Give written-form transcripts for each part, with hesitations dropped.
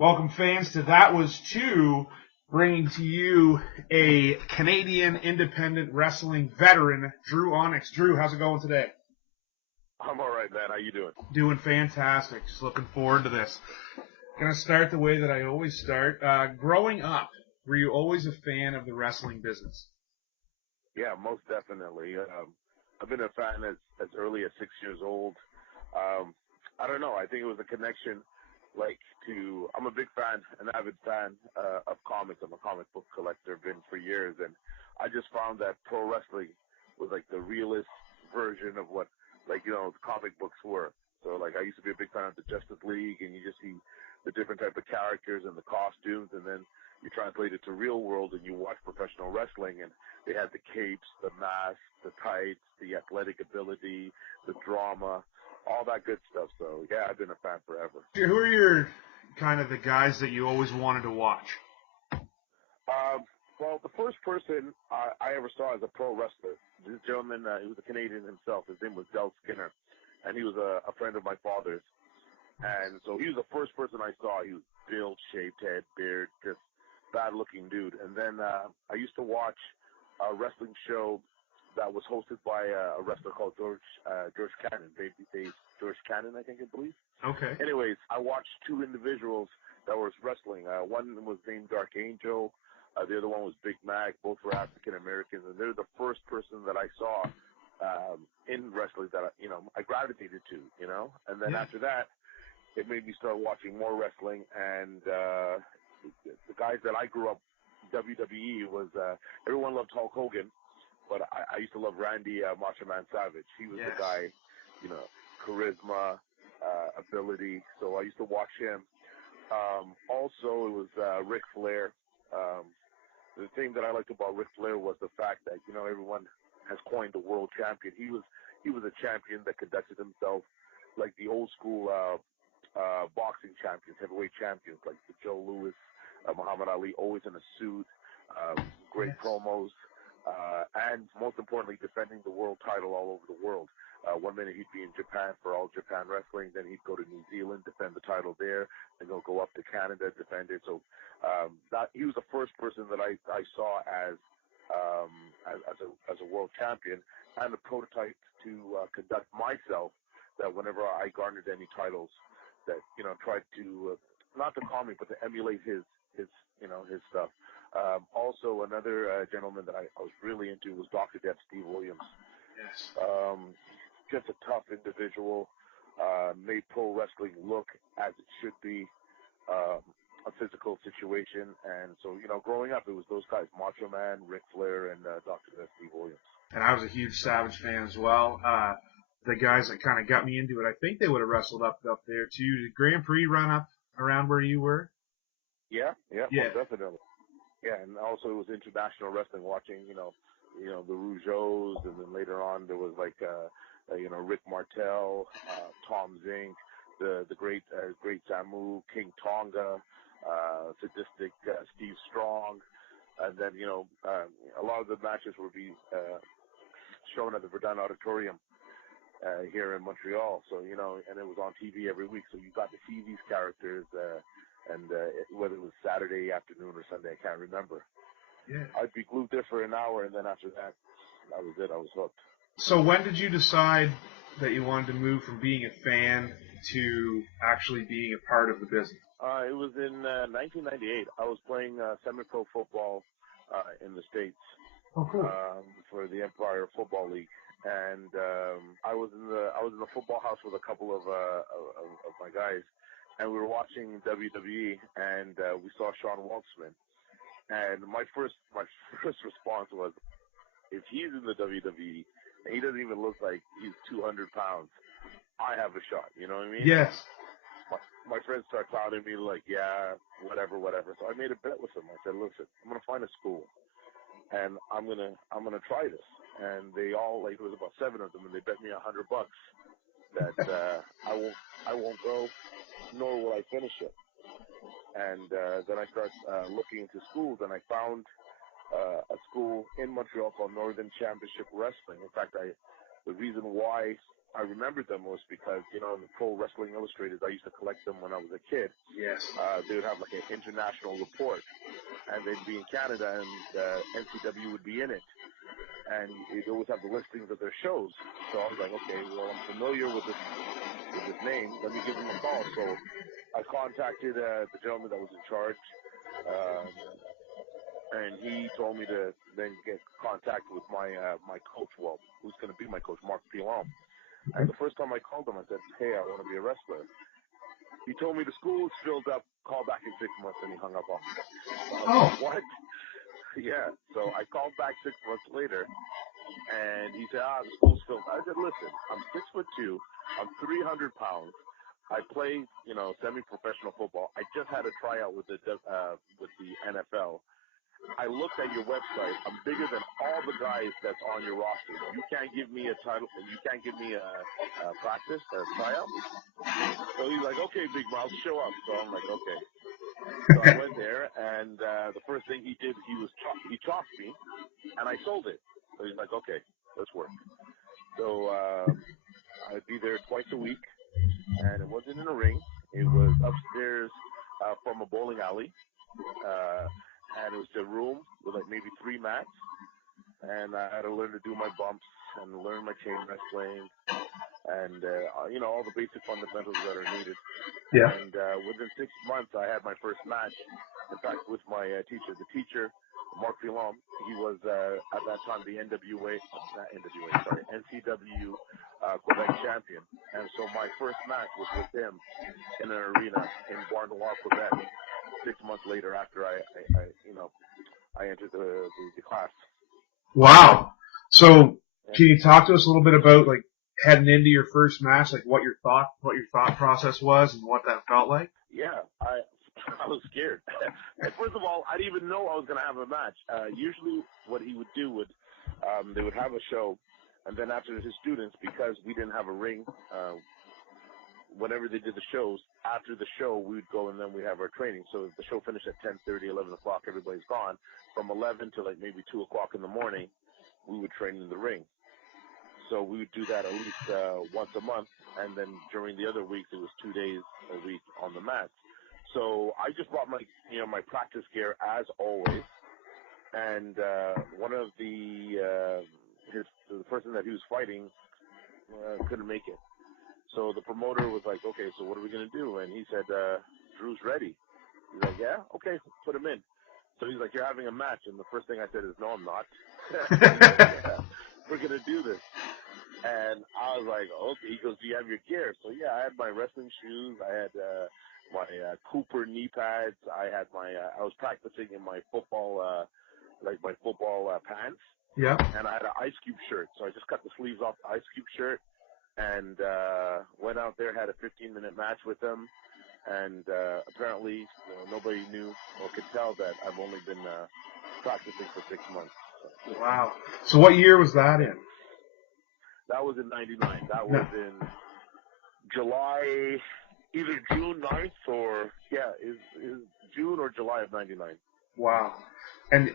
Welcome, fans, to That Was Two, bringing to you a Canadian independent wrestling veteran, Dru Onyx. Dru, how's it going today? I'm all right, man. How you doing? Doing fantastic. Just looking forward to this. Gonna start the way that I always start. Growing up, were you always a fan of the wrestling business? Yeah, most definitely. I've been a fan as early as 6 years old. I don't know. I think it was a connection, I'm a big fan, an avid fan of comics. I'm a comic book collector, been for years, and I just found that pro wrestling was like the realest version of what, the comic books were. So, I used to be a big fan of the Justice League, and you just see the different type of characters and the costumes, and then you translate it to real world, and you watch professional wrestling, and they had the capes, the masks, the tights, the athletic ability, the drama, all that good stuff. So, yeah, I've been a fan forever. Who are your kind of the guys that you always wanted to watch? Well, the first person I ever saw as a pro wrestler, this gentleman, he was a Canadian himself. His name was Del Skinner, and he was a friend of my father's. And so he was the first person I saw. He was built, shaved head, beard, just bad-looking dude. And then I used to watch a wrestling show that was hosted by a wrestler called George Cannon, babyface George Cannon, I believe. Okay. Anyways, I watched two individuals that was wrestling. One was named Dark Angel. The other one was Big Mac. Both were African Americans, and they're the first person that I saw in wrestling that I gravitated to. And then after that, it made me start watching more wrestling. And the guys that I grew up WWE was everyone loved Hulk Hogan. But I used to love Randy Macho Man Savage. He was the guy, charisma, ability. So I used to watch him. Also, it was Ric Flair. The thing that I liked about Ric Flair was the fact that, everyone has coined the world champion. He was a champion that conducted himself like the old school boxing champions, heavyweight champions, like the Joe Louis, Muhammad Ali, always in a suit, great promos. And most importantly, defending the world title all over the world. 1 minute he'd be in Japan for All Japan Wrestling, then he'd go to New Zealand, defend the title there, and he'll go up to Canada, defend it. So he was the first person that I saw as a world champion, and a prototype to conduct myself. That whenever I garnered any titles, that tried to not to call me, but to emulate his stuff. Also, another gentleman that I was really into was Dr. Death Steve Williams. Yes. Just a tough individual, made pro wrestling look as it should be, a physical situation. And so, growing up, it was those guys, Macho Man, Ric Flair, and Dr. Death Steve Williams. And I was a huge Savage fan as well. The guys that kind of got me into it, I think they would have wrestled up there too. Did Grand Prix run up around where you were? Yeah, most definitely. Yeah, and also it was international wrestling, watching, the Rougeaus, and then later on there was Rick Martel, Tom Zink, the great Samu, King Tonga, sadistic Steve Strong, and then a lot of the matches would be shown at the Verdun Auditorium here in Montreal. So and it was on TV every week, so you got to see these characters. And whether it was Saturday afternoon or Sunday, I can't remember. Yeah. I'd be glued there for an hour, and then after that, that was it. I was hooked. So when did you decide that you wanted to move from being a fan to actually being a part of the business? It was in 1998. I was playing semi-pro football in the States. Oh, cool. For the Empire Football League, and I was in the football house with a couple of my guys. And we were watching WWE, and we saw Sean Waltman. And my first response was, if he's in the WWE, and he doesn't even look like he's 200 pounds, I have a shot. You know what I mean? Yes. My friends start clowning me like, yeah, whatever. So I made a bet with him. I said, listen, I'm gonna find a school, and I'm gonna try this. And they all, it was about 7 of them, and they bet me $100 that I won't go, nor will I finish it. And then I started looking into schools, and I found a school in Montreal called Northern Championship Wrestling. In fact, the reason why I remembered them was because, in the Pro Wrestling Illustrated, I used to collect them when I was a kid. Yes. They would have like an international report, and they'd be in Canada, and NCW would be in it. And they'd always have the listings of their shows. So I was like, okay, well, I'm familiar with this name. Let me give them a call. So I contacted the gentleman that was in charge, and he told me to then get contact with my coach, who's going to be my coach, Mark Pilon. And the first time I called him, I said, hey, I want to be a wrestler. He told me the school is filled up, call back in 6 months, and he hung up on me. So I was like, what? Yeah. So I called back 6 months later, and he said, the school's filled. I said, listen, I'm 6'2", I'm 300 pounds. I play, semi-professional football. I just had a tryout with the NFL. I looked at your website. I'm bigger than all the guys that's on your roster. You can't give me a title. You can't give me a practice, a tryout. So he's like, okay, big mouth, show up. So I'm like, okay. So I went there, and the first thing he did, he chalked me, and I sold it. So he's like, okay, let's work. So I'd be there twice a week, and it wasn't in a ring. It was upstairs from a bowling alley. And it was a room with like maybe 3 mats, and I had to learn to do my bumps and learn my chain wrestling, and all the basic fundamentals that are needed. Yeah. And within 6 months, I had my first match. In fact, with my teacher, Mark Pilon. He was at that time the NCW Quebec champion, and so my first match was with him in an arena in Bar-Noir, Quebec. 6 months later, after I entered the class. Wow. So can you talk to us a little bit about like heading into your first match, like what your thought process was and what that felt like? Yeah, I was scared. And first of all, I didn't even know I was going to have a match. Usually, what he would do they would have a show, and then after his students, because we didn't have a ring. Whenever they did the shows, after the show, we would go and then we have our training. So if the show finished at 10:30, 11 o'clock, everybody's gone. From 11 to like maybe 2 o'clock in the morning, we would train in the ring. So we would do that at least once a month. And then during the other weeks, it was 2 days a week on the mat. So I just brought my practice gear as always. And one of the person that he was fighting couldn't make it. So the promoter was like, okay, so what are we going to do? And he said, Drew's ready. He's like, yeah, okay, put him in. So he's like, you're having a match. And the first thing I said is, no, I'm not. Yeah, we're going to do this. And I was like, okay. He goes, do you have your gear? So yeah, I had my wrestling shoes. I had my Cooper knee pads. I was practicing in my football, pants. Yeah. And I had an Ice Cube shirt. So I just cut the sleeves off the Ice Cube shirt. And went out there, had a 15-minute match with them, and apparently nobody knew or could tell that I've only been practicing for 6 months. Wow. So what year was that in? That was in '99. That was in July, either June 9th or is June or July of '99. Wow. And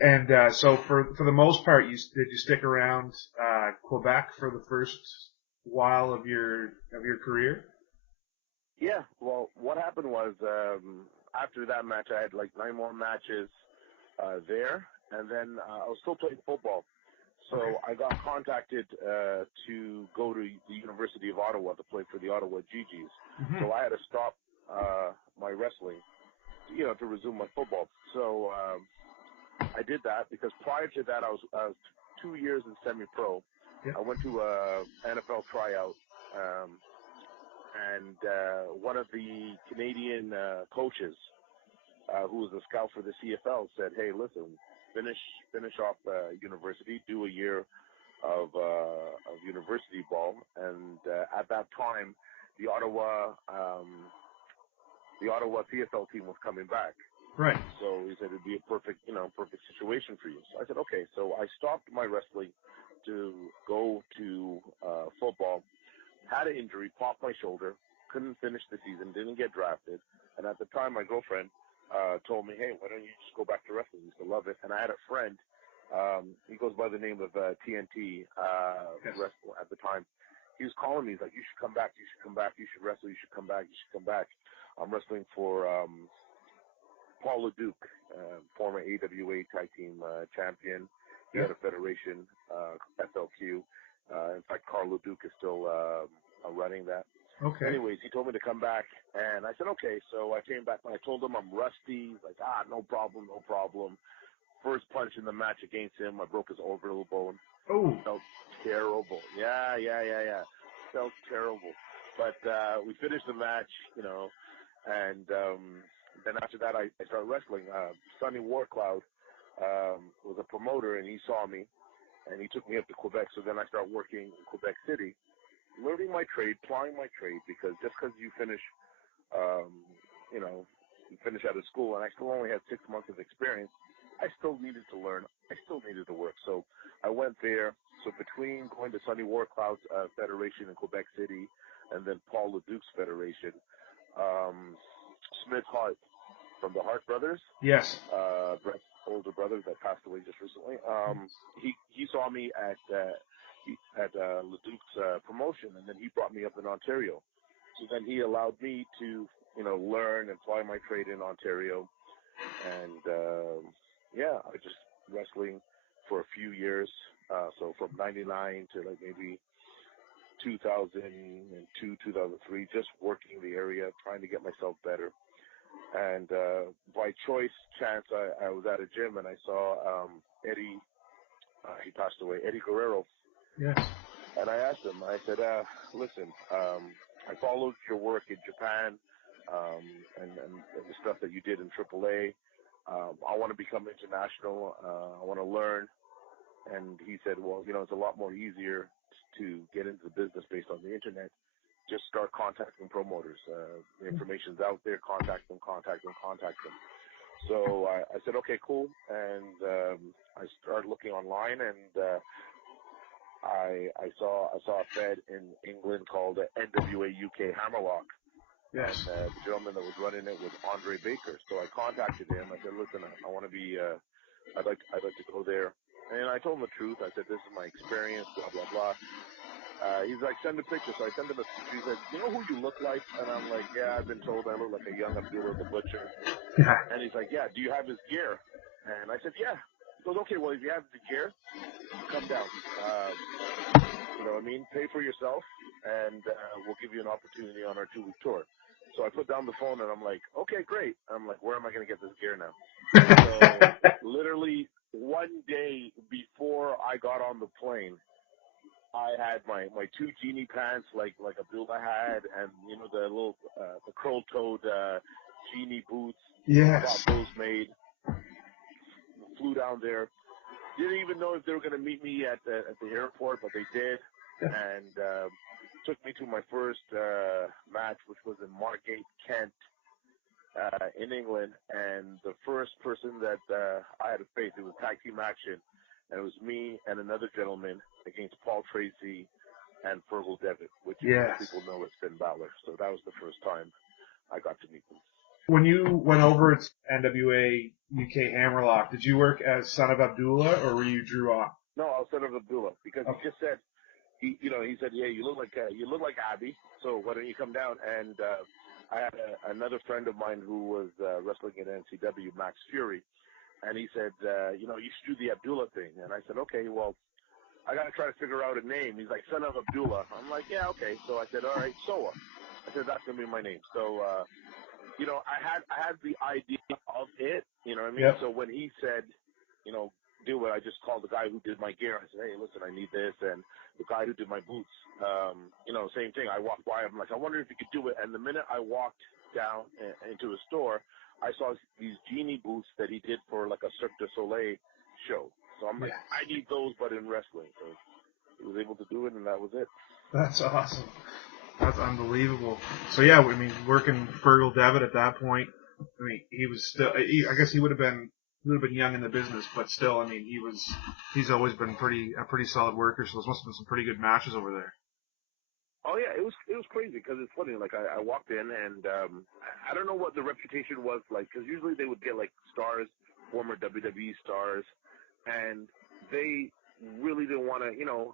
so for the most part, did you stick around Quebec for the first while of your career? Yeah. Well, what happened was after that match, I had like 9 more matches there, and then I was still playing football. So I got contacted to go to the University of Ottawa to play for the Ottawa GGs. Mm-hmm. So I had to stop my wrestling, to resume my football. So I did that because prior to that, I was 2 years in semi-pro. Yeah. I went to a NFL tryout, and one of the Canadian coaches, who was a scout for the CFL, said, "Hey, listen, finish off university, do a year of university ball." And at that time, the Ottawa CFL team was coming back. Right. So he said it'd be a perfect situation for you. So I said, okay. So I stopped my wrestling to go to football. Had an injury, popped my shoulder, couldn't finish the season, didn't get drafted. And at the time, my girlfriend told me, hey, why don't you just go back to wrestling? I used to love it. And I had a friend, he goes by the name of TNT, wrestler at the time. he was calling me. He's like, you should come back. You should come back. You should wrestle. You should come back. You should come back. I'm wrestling for Paul LeDuc, former AWA tag team champion. He had a federation, FLQ. In fact, Carl LeDuc is still running that. Okay. Anyways, he told me to come back, and I said, okay. So I came back, and I told him I'm rusty. He's like, no problem, no problem. First punch in the match against him, I broke his orbital bone. Oh. Felt terrible. Yeah. Felt terrible. But we finished the match, and then after that, I started wrestling. Sonny Warcloud was a promoter, and he saw me, and he took me up to Quebec. So then I started working in Quebec City, learning my trade, plying my trade, because just because you finish, you finish out of school, and I still only had 6 months of experience, I still needed to learn. I still needed to work. So I went there. So between going to Sonny Warcloud's federation in Quebec City and then Paul LeDuc's federation, Smith Hart from the Hart brothers, yes, Brett's older brother that passed away just recently, he saw me at LeDuc's promotion, and then he brought me up in Ontario. So then he allowed me to, learn and ply my trade in Ontario. And, I was just wrestling for a few years. So from 99 to like maybe 2002, 2003, just working the area, trying to get myself better. And by chance, I was at a gym and I saw Eddie, he passed away, Eddie Guerrero. Yes. And I asked him, I said, listen, I followed your work in Japan and the stuff that you did in AAA. I want to become international. I want to learn. And he said, well, it's a lot more easier to get into the business based on the internet. Just start contacting promoters. The information's out there. Contact them. So I said, okay, cool. And I started looking online, and I saw a fed in England called NWA UK Hammerlock. Yes. And the gentleman that was running it was Andre Baker. So I contacted him. I said, listen, I want to be, I'd like to go there. And I told him the truth. I said, this is my experience, blah, blah, blah. He's like, send a picture. So I sent him a picture. He said, you know who you look like? And I'm like, yeah, I've been told I look like a young Abdullah the Butcher. Yeah. And he's like, yeah, do you have his gear? And I said, yeah. He goes, okay, well, if you have the gear, come down. You know what I mean? Pay for yourself, and we'll give you an opportunity on our 2-week tour. So I put down the phone, and I'm like, okay, great. I'm like, where am I going to get this gear now? So literally one day before I got on the plane, I had my 2 genie pants like Abdullah had, and the little the curl-toed genie boots. Yes. Got those made. Flew down there. Didn't even know if they were going to meet me at the airport, but they did, and took me to my first match, which was in Margate, Kent, in England. And the first person that I had to face, it was tag team action, and it was me and another gentleman against Paul Tracy and Fergal Devitt, which most people know as Finn Balor. So that was the first time I got to meet them. When you went over to NWA UK Hammerlock, did you work as Son of Abdullah, or were you Dru Onyx? No, I was Son of Abdullah, because he just said, he said, yeah, you look like Abby, so why don't you come down? And I had another friend of mine who was wrestling at NCW, Max Fury, and he said, you should do the Abdullah thing. And I said, okay, well, I got to try to figure out a name. He's like, Son of Abdullah. I'm like, yeah, okay. So I said, all right, Soa. I said, that's going to be my name. So, I had the idea of it, you know what I mean? Yep. So when he said, do it, I just called the guy who did my gear. I said, hey, listen, I need this. And the guy who did my boots, same thing. I walked by, I'm like, I wonder if you could do it. And the minute I walked down into a store, I saw these genie boots that he did for like a Cirque du Soleil show. So I'm like, I need those, but in wrestling. So he was able to do it, and that was it. That's awesome. That's unbelievable. So yeah, I mean, working Fergal Devitt at that point, I mean, he was still, I guess he would have been young in the business, but still, I mean, he's always been a pretty solid worker, so those must have been some pretty good matches over there. Oh yeah, it was crazy, because it's funny, like I walked in, and I don't know what the reputation was like, because usually they would get like stars, former WWE stars, and they really didn't want to,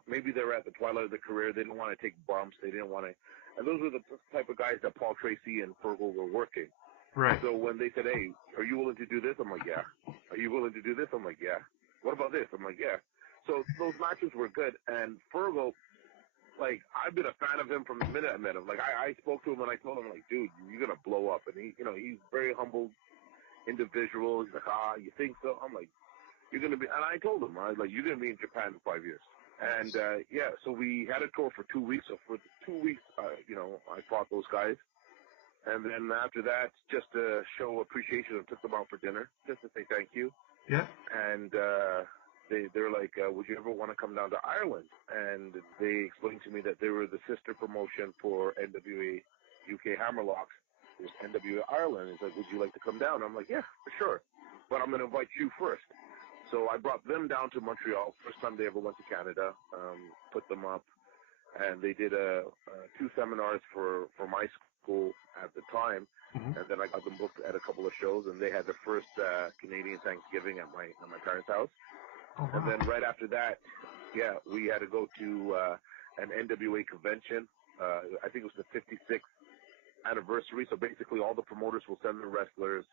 maybe they were at the twilight of their career. They didn't want to take bumps. They didn't want to. And those were the type of guys that Paul Tracy and Fergal were working. Right. So when they said, hey, are you willing to do this? I'm like, yeah. Are you willing to do this? I'm like, yeah. What about this? I'm like, yeah. So those matches were good. And Fergal, like, I've been a fan of him from the minute I met him. Like, I spoke to him and I told him, like, dude, you're going to blow up. And he, he's very humble individual. He's like, you think so? I'm like, you're going to be, and I told him, I was like, you're going to be in Japan in 5 years. And, so we had a tour for 2 weeks. So for the 2 weeks, I fought those guys. And then after that, just to show appreciation, I took them out for dinner, just to say thank you. Yeah. And they're like, would you ever want to come down to Ireland? And they explained to me that they were the sister promotion for NWA UK Hammerlock. It was NWA Ireland. It's like, would you like to come down? I'm like, yeah, for sure. But I'm going to invite you first. So I brought them down to Montreal, first time they ever went to Canada, put them up. And they did 2 seminars for my school at the time, and then I got them booked at a couple of shows, and they had their first Canadian Thanksgiving at my parents' house. Oh, wow. And then right after that, we had to go to an NWA convention. I think it was the 56th anniversary. So basically, all the promoters will send their wrestlers.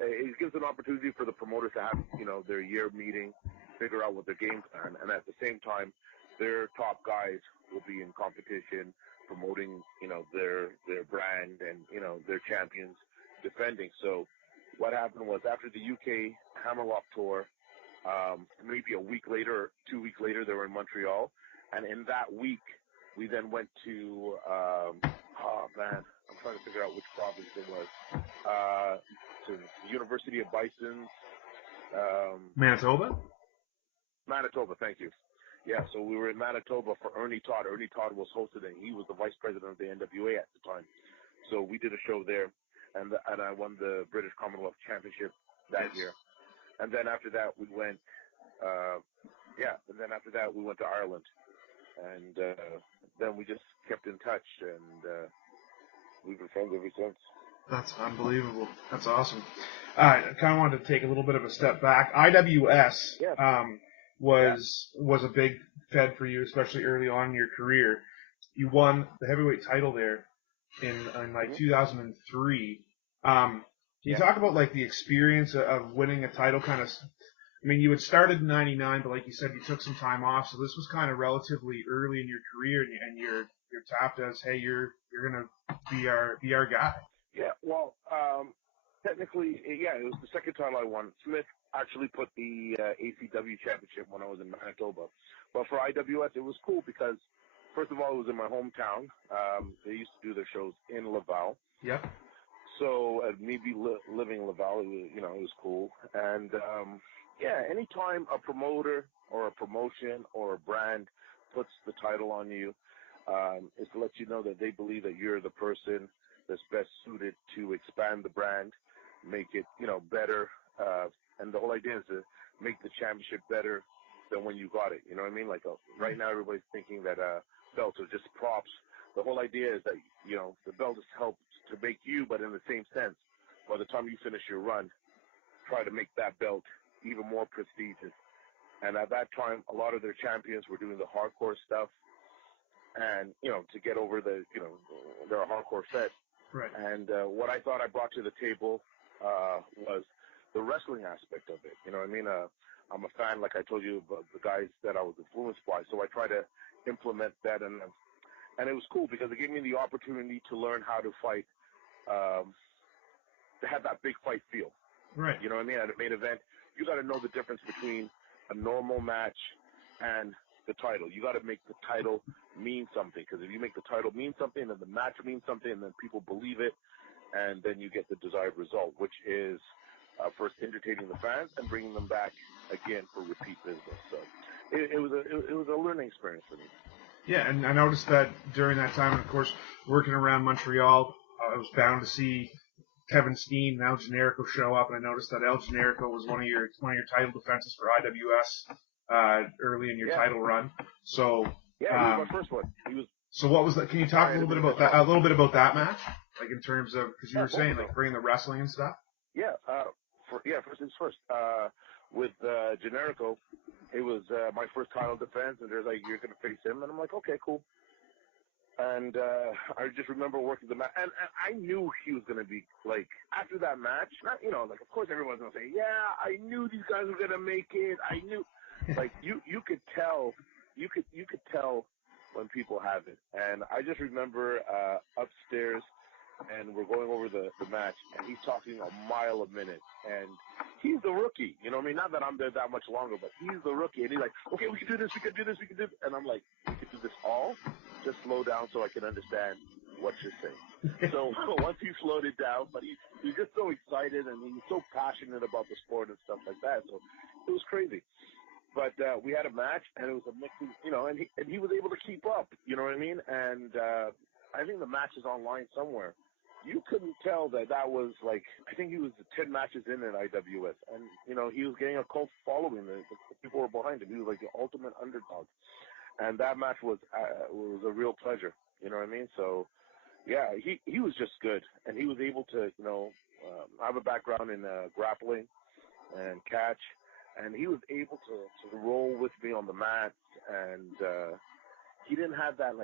It gives an opportunity for the promoters to have their year meeting, figure out what their game plan, and at the same time, their top guys will be in competition, promoting, their brand and, their champions defending. So what happened was after the UK Hammerlock tour, maybe a week later, 2 weeks later, they were in Montreal. And in that week, we then went to, I'm trying to figure out which province it was, to the University of Bison's. Manitoba? Manitoba, thank you. Yeah, so we were in Manitoba for Ernie Todd. Ernie Todd was hosted, and he was the vice president of the NWA at the time. So we did a show there, and I won the British Commonwealth Championship that year. And then after that, we went, to Ireland. And then we just kept in touch, and we've been friends ever since. That's unbelievable. That's awesome. I kind of wanted to take a little bit of a step back. IWS was a big fed for you, especially early on in your career. You won the heavyweight title there in 2003. Can you talk about like the experience of winning a title? You had started in '99, but like you said, you took some time off, so this was kind of relatively early in your career, and you're tapped as, hey, you're gonna be our guy. Yeah, well, technically, it was the second title I won. Smith actually put the ACW championship when I was in Manitoba. But for IWS, it was cool because, first of all, it was in my hometown. They used to do their shows in Laval. Yep. So me living in Laval, it was cool. And, anytime a promoter or a promotion or a brand puts the title on you, is to let you know that they believe that you're the person that's best suited to expand the brand, make it, better. And the whole idea is to make the championship better than when you got it. You know what I mean? Like right now, everybody's thinking that belts are just props. The whole idea is that, the belt just helps to make you, but in the same sense, by the time you finish your run, try to make that belt even more prestigious. And at that time, a lot of their champions were doing the hardcore stuff. And, to get over they're a hardcore set. Right. And what I thought I brought to the table was the wrestling aspect of it. You know what I mean? I'm a fan, like I told you, of the guys that I was influenced by. So I try to implement that. And it was cool because it gave me the opportunity to learn how to fight, to have that big fight feel. Right. You know what I mean? At a main event, you got to know the difference between a normal match and the title. You got to make the title mean something, because if you make the title mean something, then the match means something, and then people believe it, and then you get the desired result, which is first entertaining the fans and bringing them back again for repeat business. So it was a learning experience for me. Yeah, and I noticed that during that time, and of course, working around Montreal, I was bound to see Kevin Steen and El Generico show up, and I noticed that El Generico was one of your title defenses for IWS early in your title run. So he was my first one. He was. So what was that? Can you talk a little bit about that? Like in terms of, because you were saying like bringing the wrestling and stuff. Yeah. first things first. With Generico, it was my first title defense, and they're like, you're going to face him. And I'm like, okay, cool. And I just remember working the match. And I knew he was going to be, like, after that match, not, you know, like, of course everyone's going to say, yeah, I knew these guys were going to make it. I knew. Like, you could tell. You could tell when people have it. And I just remember upstairs, and we're going over the match, and he's talking a mile a minute. And he's the rookie, you know what I mean? Not that I'm there that much longer, but he's the rookie. And he's like, okay, we can do this, we can do this, we can do this. And I'm like, we can do this all? Just slow down so I can understand what you're saying. So once he slowed it down, but he's just so excited, and he's so passionate about the sport and stuff like that. So it was crazy. But we had a match, and it was a mixing, you know, and he was able to keep up, you know what I mean? And I think the match is online somewhere. You couldn't tell that was like, I think he was 10 matches in at IWS, and, you know, he was getting a cult following. The people were behind him. He was like the ultimate underdog. And that match was a real pleasure, you know what I mean? So, yeah, he was just good, and he was able to, you know, I have a background in grappling and catch, and he was able to roll with me on the mat, and he didn't have that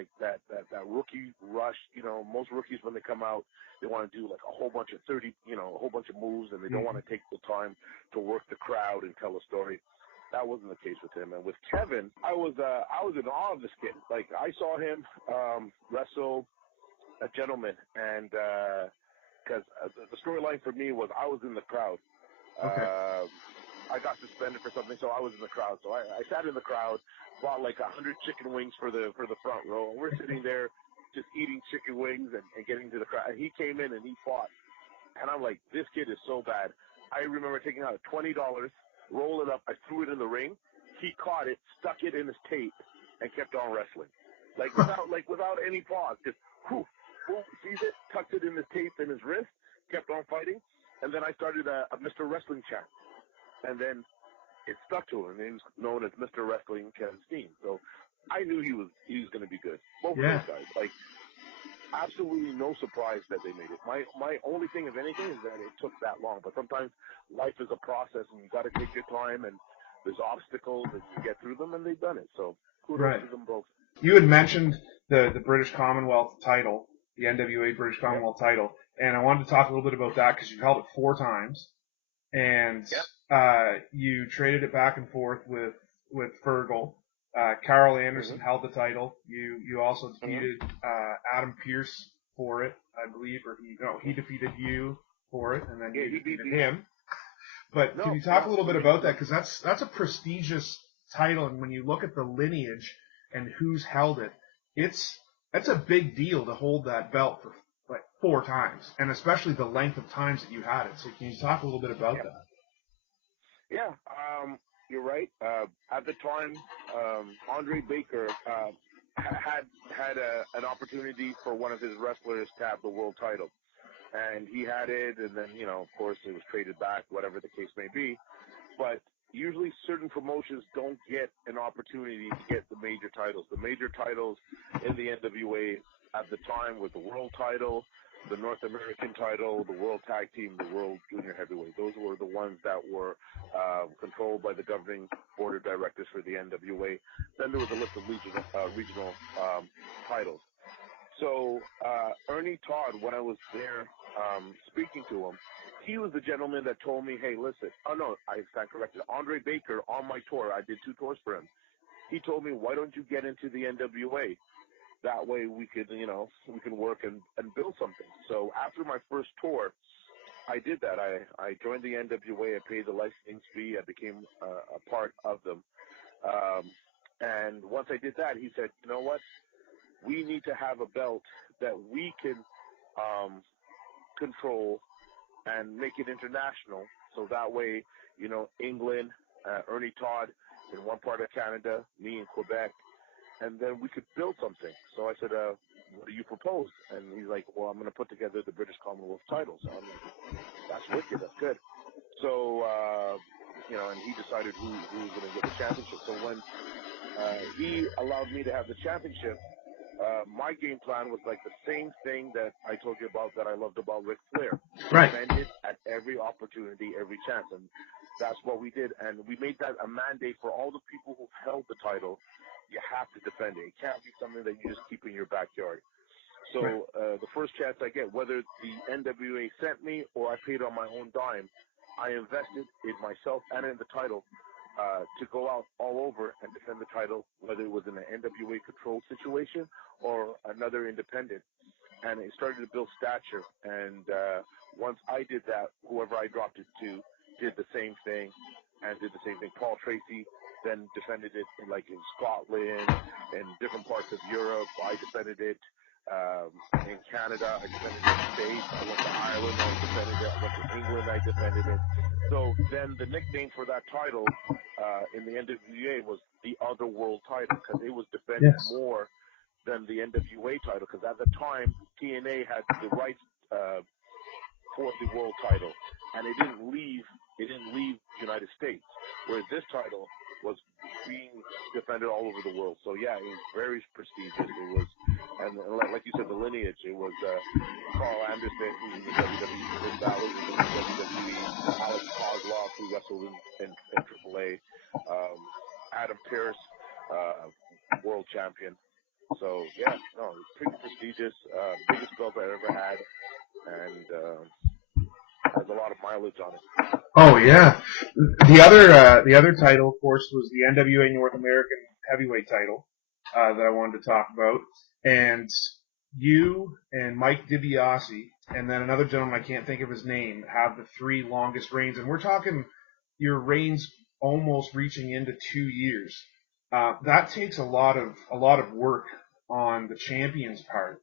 rookie rush. You know, most rookies when they come out, they want to do like a whole bunch of a whole bunch of moves, and they don't want to take the time to work the crowd and tell a story. That wasn't the case with him. And with Kevin, I was in awe of this kid. Like, I saw him wrestle a gentleman, and because the storyline for me was I was in the crowd. Okay. I got suspended for something, so I was in the crowd. So I sat in the crowd, bought like 100 chicken wings for the front row, and we're sitting there just eating chicken wings and getting to the crowd. And he came in and he fought, and I'm like, this kid is so bad. I remember taking out $20, roll it up, I threw it in the ring. He caught it, stuck it in his tape, and kept on wrestling, without any pause. Just whoo, sees it, tucked it in his tape in his wrist, kept on fighting, and then I started a Mr. Wrestling chant. And then it stuck to him. He was known as Mr. Wrestling Kevin Steen. So I knew he was going to be good. Both of those guys. Like, absolutely no surprise that they made it. My only thing, if anything, is that it took that long. But sometimes life is a process, and you got to take your time, and there's obstacles, and you get through them, and they've done it. So kudos to them both. You had mentioned the British Commonwealth title, the NWA British Commonwealth title, and I wanted to talk a little bit about that because you've held it 4 times. And you traded it back and forth with Fergal. Carl Anderson held the title. You also defeated Adam Pearce for it, I believe, or he defeated you for it, and then you defeated him. But can you talk a little bit about that? Because that's a prestigious title, and when you look at the lineage and who's held it, that's a big deal to hold that belt for like 4 times, and especially the length of times that you had it. So can you talk a little bit about that? Yeah, you're right. At the time, Andre Baker had an opportunity for one of his wrestlers to have the world title, and he had it, and then, you know, of course, it was traded back, whatever the case may be. But usually certain promotions don't get an opportunity to get the major titles. The major titles in the NWA at the time were the world title, the North American title, the World Tag Team, the World Junior Heavyweight. Those were the ones that were controlled by the governing board of directors for the NWA. Then there was a list of regional titles. So Ernie Todd, when I was there speaking to him, he was the gentleman that told me, hey, listen, I stand corrected. Andre Baker, on my tour, I did 2 tours for him. He told me, why don't you get into the NWA? That way we could, we can work and build something. So after my first tour, I did that. I joined the NWA. I paid the licensing fee. I became a part of them. And once I did that, he said, you know what? We need to have a belt that we can control and make it international. So that way, England, Ernie Todd in one part of Canada, me in Quebec, and then we could build something. So I said, what do you propose? And he's like, well, I'm going to put together the British Commonwealth title. So I'm like, that's wicked. That's good. So, and he decided who was going to get the championship. So when he allowed me to have the championship, my game plan was like the same thing that I told you about that I loved about Ric Flair. Right. Defend it at every opportunity, every chance, and that's what we did. And we made that a mandate for all the people who've held the title. You have to defend it. It can't be something that you just keep in your backyard. So the first chance I get, whether the NWA sent me or I paid on my own dime, I invested in myself and in the title to go out all over and defend the title, whether it was in an NWA control situation or another independent. And it started to build stature. And once I did that, whoever I dropped it to did the same thing and did the same thing. Paul Tracy then defended it in Scotland and different parts of Europe. I defended it in Canada. I defended it in the States. I went to Ireland. I defended it. I went to England. I defended it. So then the nickname for that title in the NWA was the Other World title because it was defended more than the NWA title because at the time TNA had the rights for the world title and it didn't leave United States, whereas this title was being defended all over the world. So yeah, it was very prestigious. It was, and like you said, the lineage. It was Carl Anderson, who's in the WWE, Finn Balor, who's in the WWE, Alex Kozlov, who wrestled in AAA, Adam Pearce, world champion. So yeah, no, it's pretty prestigious. Biggest belt I ever had, and has a lot of mileage on it. Oh yeah, the other title, of course, was the NWA North American Heavyweight title that I wanted to talk about, and you and Mike DiBiase, and then another gentleman I can't think of his name, have the 3 longest reigns, and we're talking your reigns almost reaching into 2 years. That takes a lot of work on the champion's part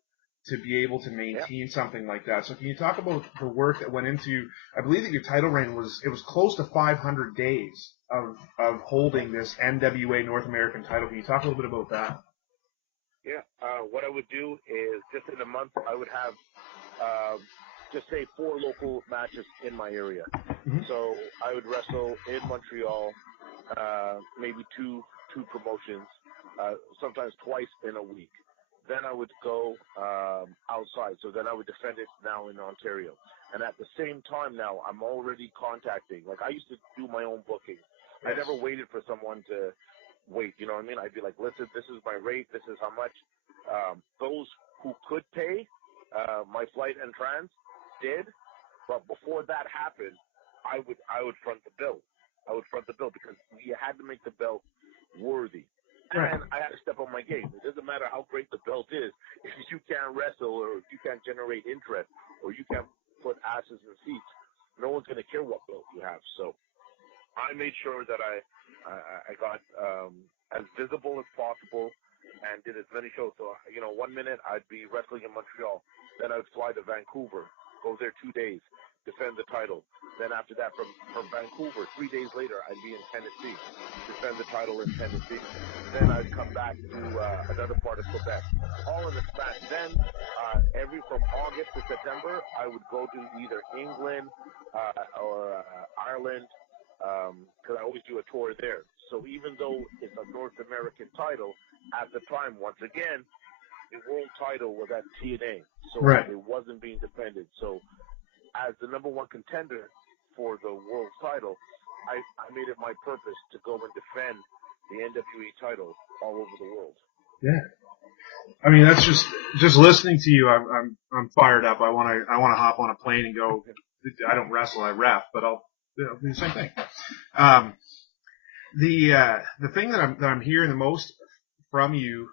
to be able to maintain something like that. So can you talk about the work that went into, I believe that your title reign was close to 500 days of holding this NWA North American title. Can you talk a little bit about that? Yeah, what I would do is just in a month I would have just say 4 local matches in my area. Mm-hmm. So I would wrestle in Montreal, maybe two promotions, sometimes twice in a week. Then I would go outside. So then I would defend it now in Ontario. And at the same time now, I'm already contacting. Like I used to do my own booking. I never waited for someone to wait. You know what I mean? I'd be like, listen, this is my rate. This is how much. Those who could pay my flight and trans did. But before that happened, I would front the bill. I would front the bill because we had to make the belt worthy. And I had to step on my game. It doesn't matter how great the belt is. If you can't wrestle or if you can't generate interest or you can't put asses in seats, no one's going to care what belt you have. So I made sure that I got as visible as possible and did as many shows. So, 1 minute I'd be wrestling in Montreal. Then I would fly to Vancouver, go there 2 days, defend the title. Then after that, from Vancouver, 3 days later, I'd be in Tennessee, defend the title in Tennessee. Then I'd come back to another part of Quebec, all in the span. Then from August to September, I would go to either England or Ireland, because I always do a tour there. So even though it's a North American title, at the time, once again, the world title was at TNA, so it wasn't being defended. So as the number 1 contender for the world title, I made it my purpose to go and defend the NWA title all over the world. Yeah, I mean that's just listening to you. I'm fired up. I want to hop on a plane and go. I don't wrestle, I ref, but I'll do the same thing. The thing that I'm hearing the most from you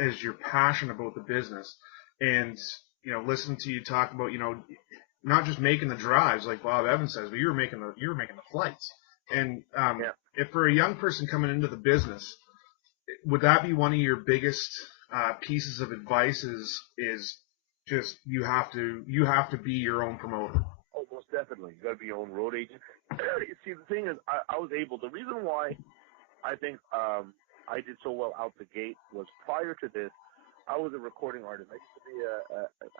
is your passion about the business, and listening to you talk about not just making the drives like Bob Evans says, but you were making the flights. And if for a young person coming into the business, would that be one of your biggest pieces of advice? Is just you have to be your own promoter. Oh, most definitely. You got to be your own road agent. See, the thing is, I was able. The reason why I think I did so well out the gate was prior to this, I was a recording artist.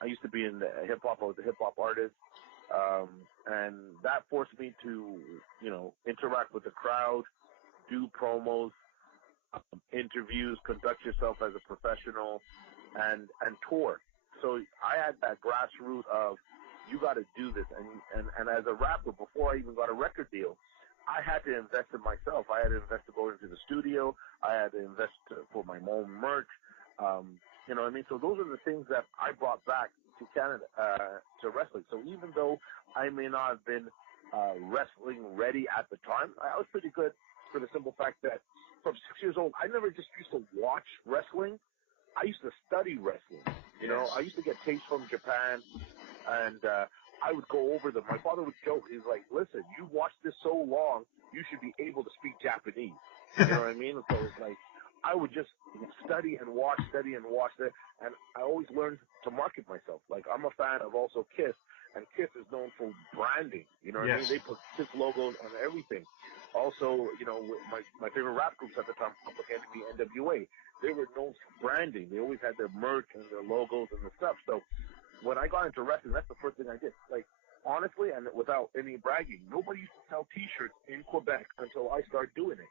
I used to be in the hip hop. I was a hip hop artist, and that forced me to, interact with the crowd, do promos, interviews, conduct yourself as a professional, and tour. So I had that grassroots of, you got to do this. And as a rapper, before I even got a record deal, I had to invest in myself. I had to invest to go into the studio. I had to invest for my own merch. You know what I mean? So those are the things that I brought back to Canada, to wrestling. So even though I may not have been wrestling ready at the time, I was pretty good, for the simple fact that from 6 years old, I never just used to watch wrestling. I used to study wrestling. You know, I used to get tapes from Japan, and I would go over them. My father would joke. He's like, listen, you watched this so long, you should be able to speak Japanese. You know what I mean? So it's like, I would just study and watch it, and I always learned to market myself. Like, I'm a fan of also Kiss, and Kiss is known for branding. You know what I mean? They put Kiss logos on everything. Also, you know, my favorite rap groups at the time, Public Enemy, NWA, they were known for branding. They always had their merch and their logos and the stuff. So when I got into wrestling, that's the first thing I did. Like, honestly, and without any bragging, nobody used to sell T-shirts in Quebec until I started doing it.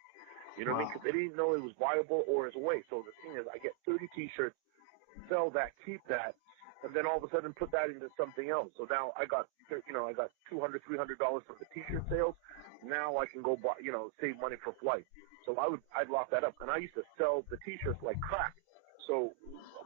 You know what I mean? Because they didn't know it was viable or as a way. So the thing is, I get 30 T-shirts, sell that, keep that, and then all of a sudden put that into something else. So now I got $200, $300 from the T-shirt sales. Now I can go buy, save money for flight. So I'd lock that up, and I used to sell the T-shirts like crack. So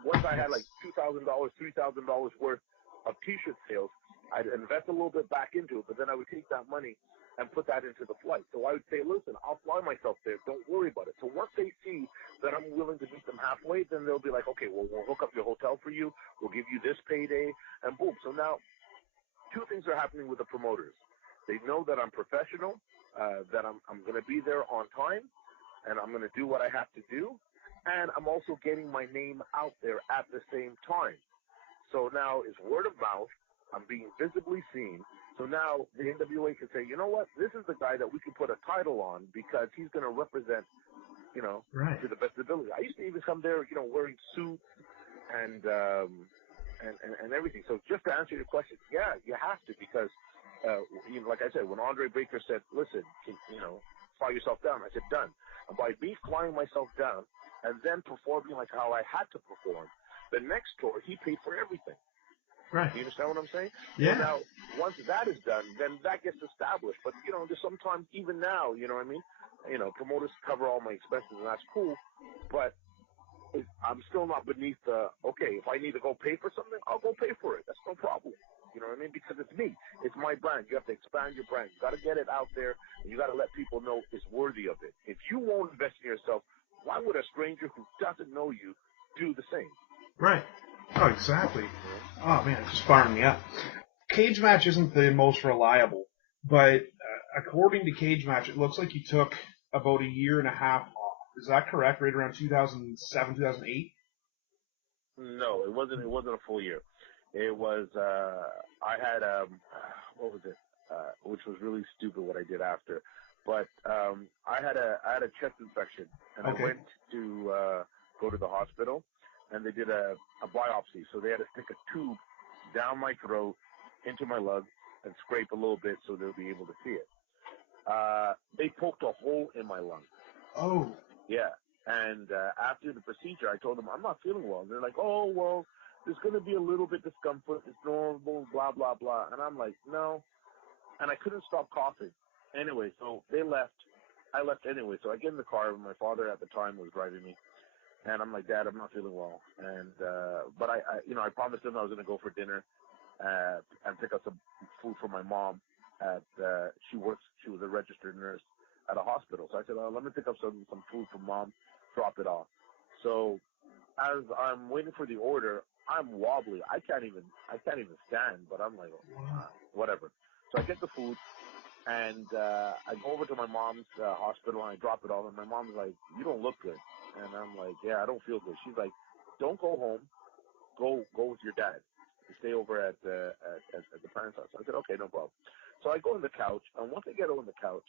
once I had like $2,000, $3,000 worth of T-shirt sales, I'd invest a little bit back into it, but then I would take that money and put that into the flight. So I would say, listen, I'll fly myself there. Don't worry about it. So once they see that I'm willing to meet them halfway, then they'll be like, okay, well, we'll hook up your hotel for you. We'll give you this payday, and boom. So now two things are happening with the promoters. They know that I'm professional, that I'm going to be there on time, and I'm going to do what I have to do. And I'm also getting my name out there at the same time. So now it's word of mouth. I'm being visibly seen. So now the NWA can say, you know what? This is the guy that we can put a title on because he's going to represent, to the best ability. I used to even come there, wearing suits and everything. So just to answer your question, yeah, you have to because, like I said, when Andre Baker said, listen, fly yourself down, I said, done. And by me flying myself down and then performing like how I had to perform, the next tour, he paid for everything. Right. You understand what I'm saying? Yeah. So now, once that is done, then that gets established. But, there's sometimes, even now, you know what I mean? Promoters cover all my expenses, and that's cool. But I'm still not beneath okay, if I need to go pay for something, I'll go pay for it. That's no problem. You know what I mean? Because it's me. It's my brand. You have to expand your brand. You got to get it out there, and you got to let people know it's worthy of it. If you won't invest in yourself, why would a stranger who doesn't know you do the same? Right. Oh, exactly. Oh, man, it's just firing me up. Cage Match isn't the most reliable, but according to Cage Match, it looks like you took about a year and a half off. Is that correct? Right around 2007, 2008? No, it wasn't a full year. It was, I had, what was it? Which was really stupid what I did after. But I had a chest infection, and I went to go to the hospital, and they did a biopsy. So they had to stick a tube down my throat, into my lung, and scrape a little bit so they'll be able to see it. They poked a hole in my lung. Oh. Yeah. And after the procedure, I told them, I'm not feeling well. They're like, oh, well, there's going to be a little bit discomfort. It's normal, blah, blah, blah. And I'm like, no. And I couldn't stop coughing. Anyway, so they left. I left anyway. So I get in the car. My father at the time was driving me. And I'm like, Dad, I'm not feeling well. And but I promised him I was going to go for dinner and pick up some food for my mom. She was a registered nurse at a hospital. So I said, let me pick up some food for Mom, drop it off. So as I'm waiting for the order, I'm wobbly. I can't even stand, but I'm like, whatever. So I get the food, and I go over to my mom's hospital, and I drop it off, and my mom's like, you don't look good. And I'm like, yeah, I don't feel good. She's like, don't go home. Go with your dad. Stay over at the parents' house. I said, okay, no problem. So I go on the couch, and once I get on the couch,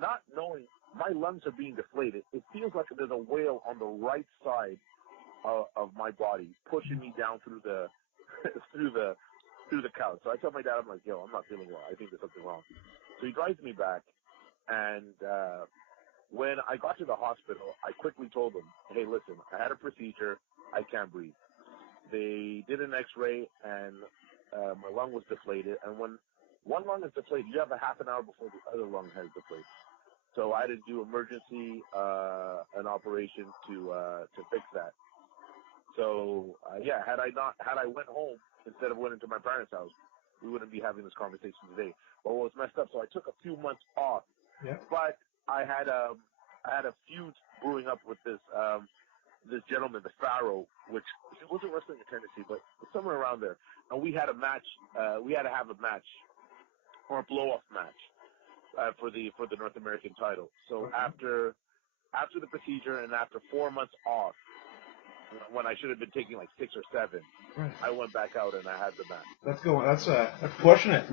not knowing my lungs are being deflated, it feels like there's a whale on the right side of my body pushing me down through the through the couch. So I tell my dad, I'm like, yo, I'm not feeling well. I think there's something wrong. So he drives me back, and when I got to the hospital, I quickly told him, hey, listen, I had a procedure. I can't breathe. they did an X-ray, and my lung was deflated. And when one lung is deflated, you have a half an hour before the other lung has deflated. So I had to do emergency an operation to fix that. So had I went home instead of went to my parents' house, we wouldn't be having this conversation today. But what was messed up, so I took a few months off. Yeah. But I had a feud brewing up with this gentleman, the Pharaoh, which he wasn't wrestling in Tennessee, but somewhere around there. And we had a match. We had to have a match, or a blow-off match, for the North American title. So after the procedure and after 4 months off, when I should have been taking like 6 or 7, right, I went back out and I had the match. That's pushing it.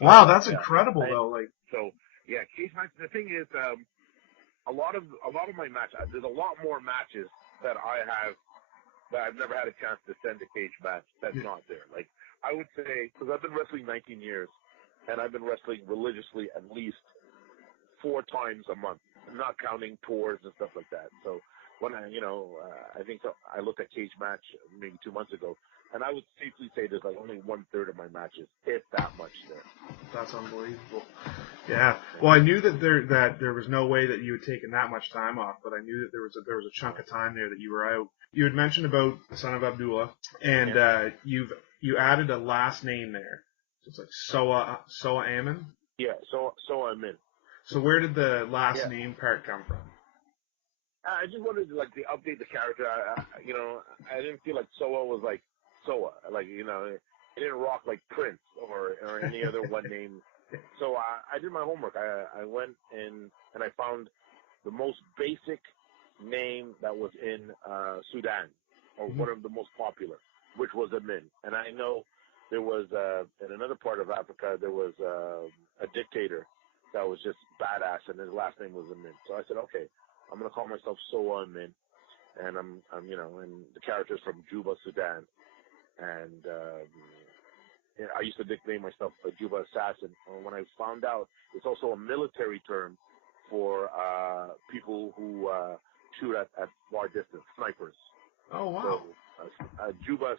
Wow, that's incredible though. Like, so yeah, cage match. The thing is, a lot of my matches. There's a lot more matches that I have that I've never had a chance to send a cage match. That's not there. Like I would say, because I've been wrestling 19 years, and I've been wrestling religiously at least 4 times a month, not counting tours and stuff like that. So when I think I looked at cage match maybe 2 months ago, and I would safely say there's like only 1/3 of my matches, if that much there. That's unbelievable. Yeah. Well, I knew that there was no way that you had taken that much time off, but I knew that there was a chunk of time there that you were out. You had mentioned about Son of Abdullah, and you added a last name there. So it's like Soa Amin. Yeah. Soa Amin. So where did the last name part come from? I just wanted to update the character. I didn't feel like Soa was like Soa. It didn't rock like Prince or any other one name. So I did my homework. I went and I found the most basic name that was in Sudan, or one of the most popular, which was Amin. And I know there was in another part of Africa there was a dictator that was just badass, and his last name was Amin. So I said, okay, I'm gonna call myself Soa Amin, and I'm and the character's from Juba, Sudan, and I used to nickname myself a Juba Assassin. And when I found out, it's also a military term for people who shoot at far distance, snipers. Oh wow! So a Juba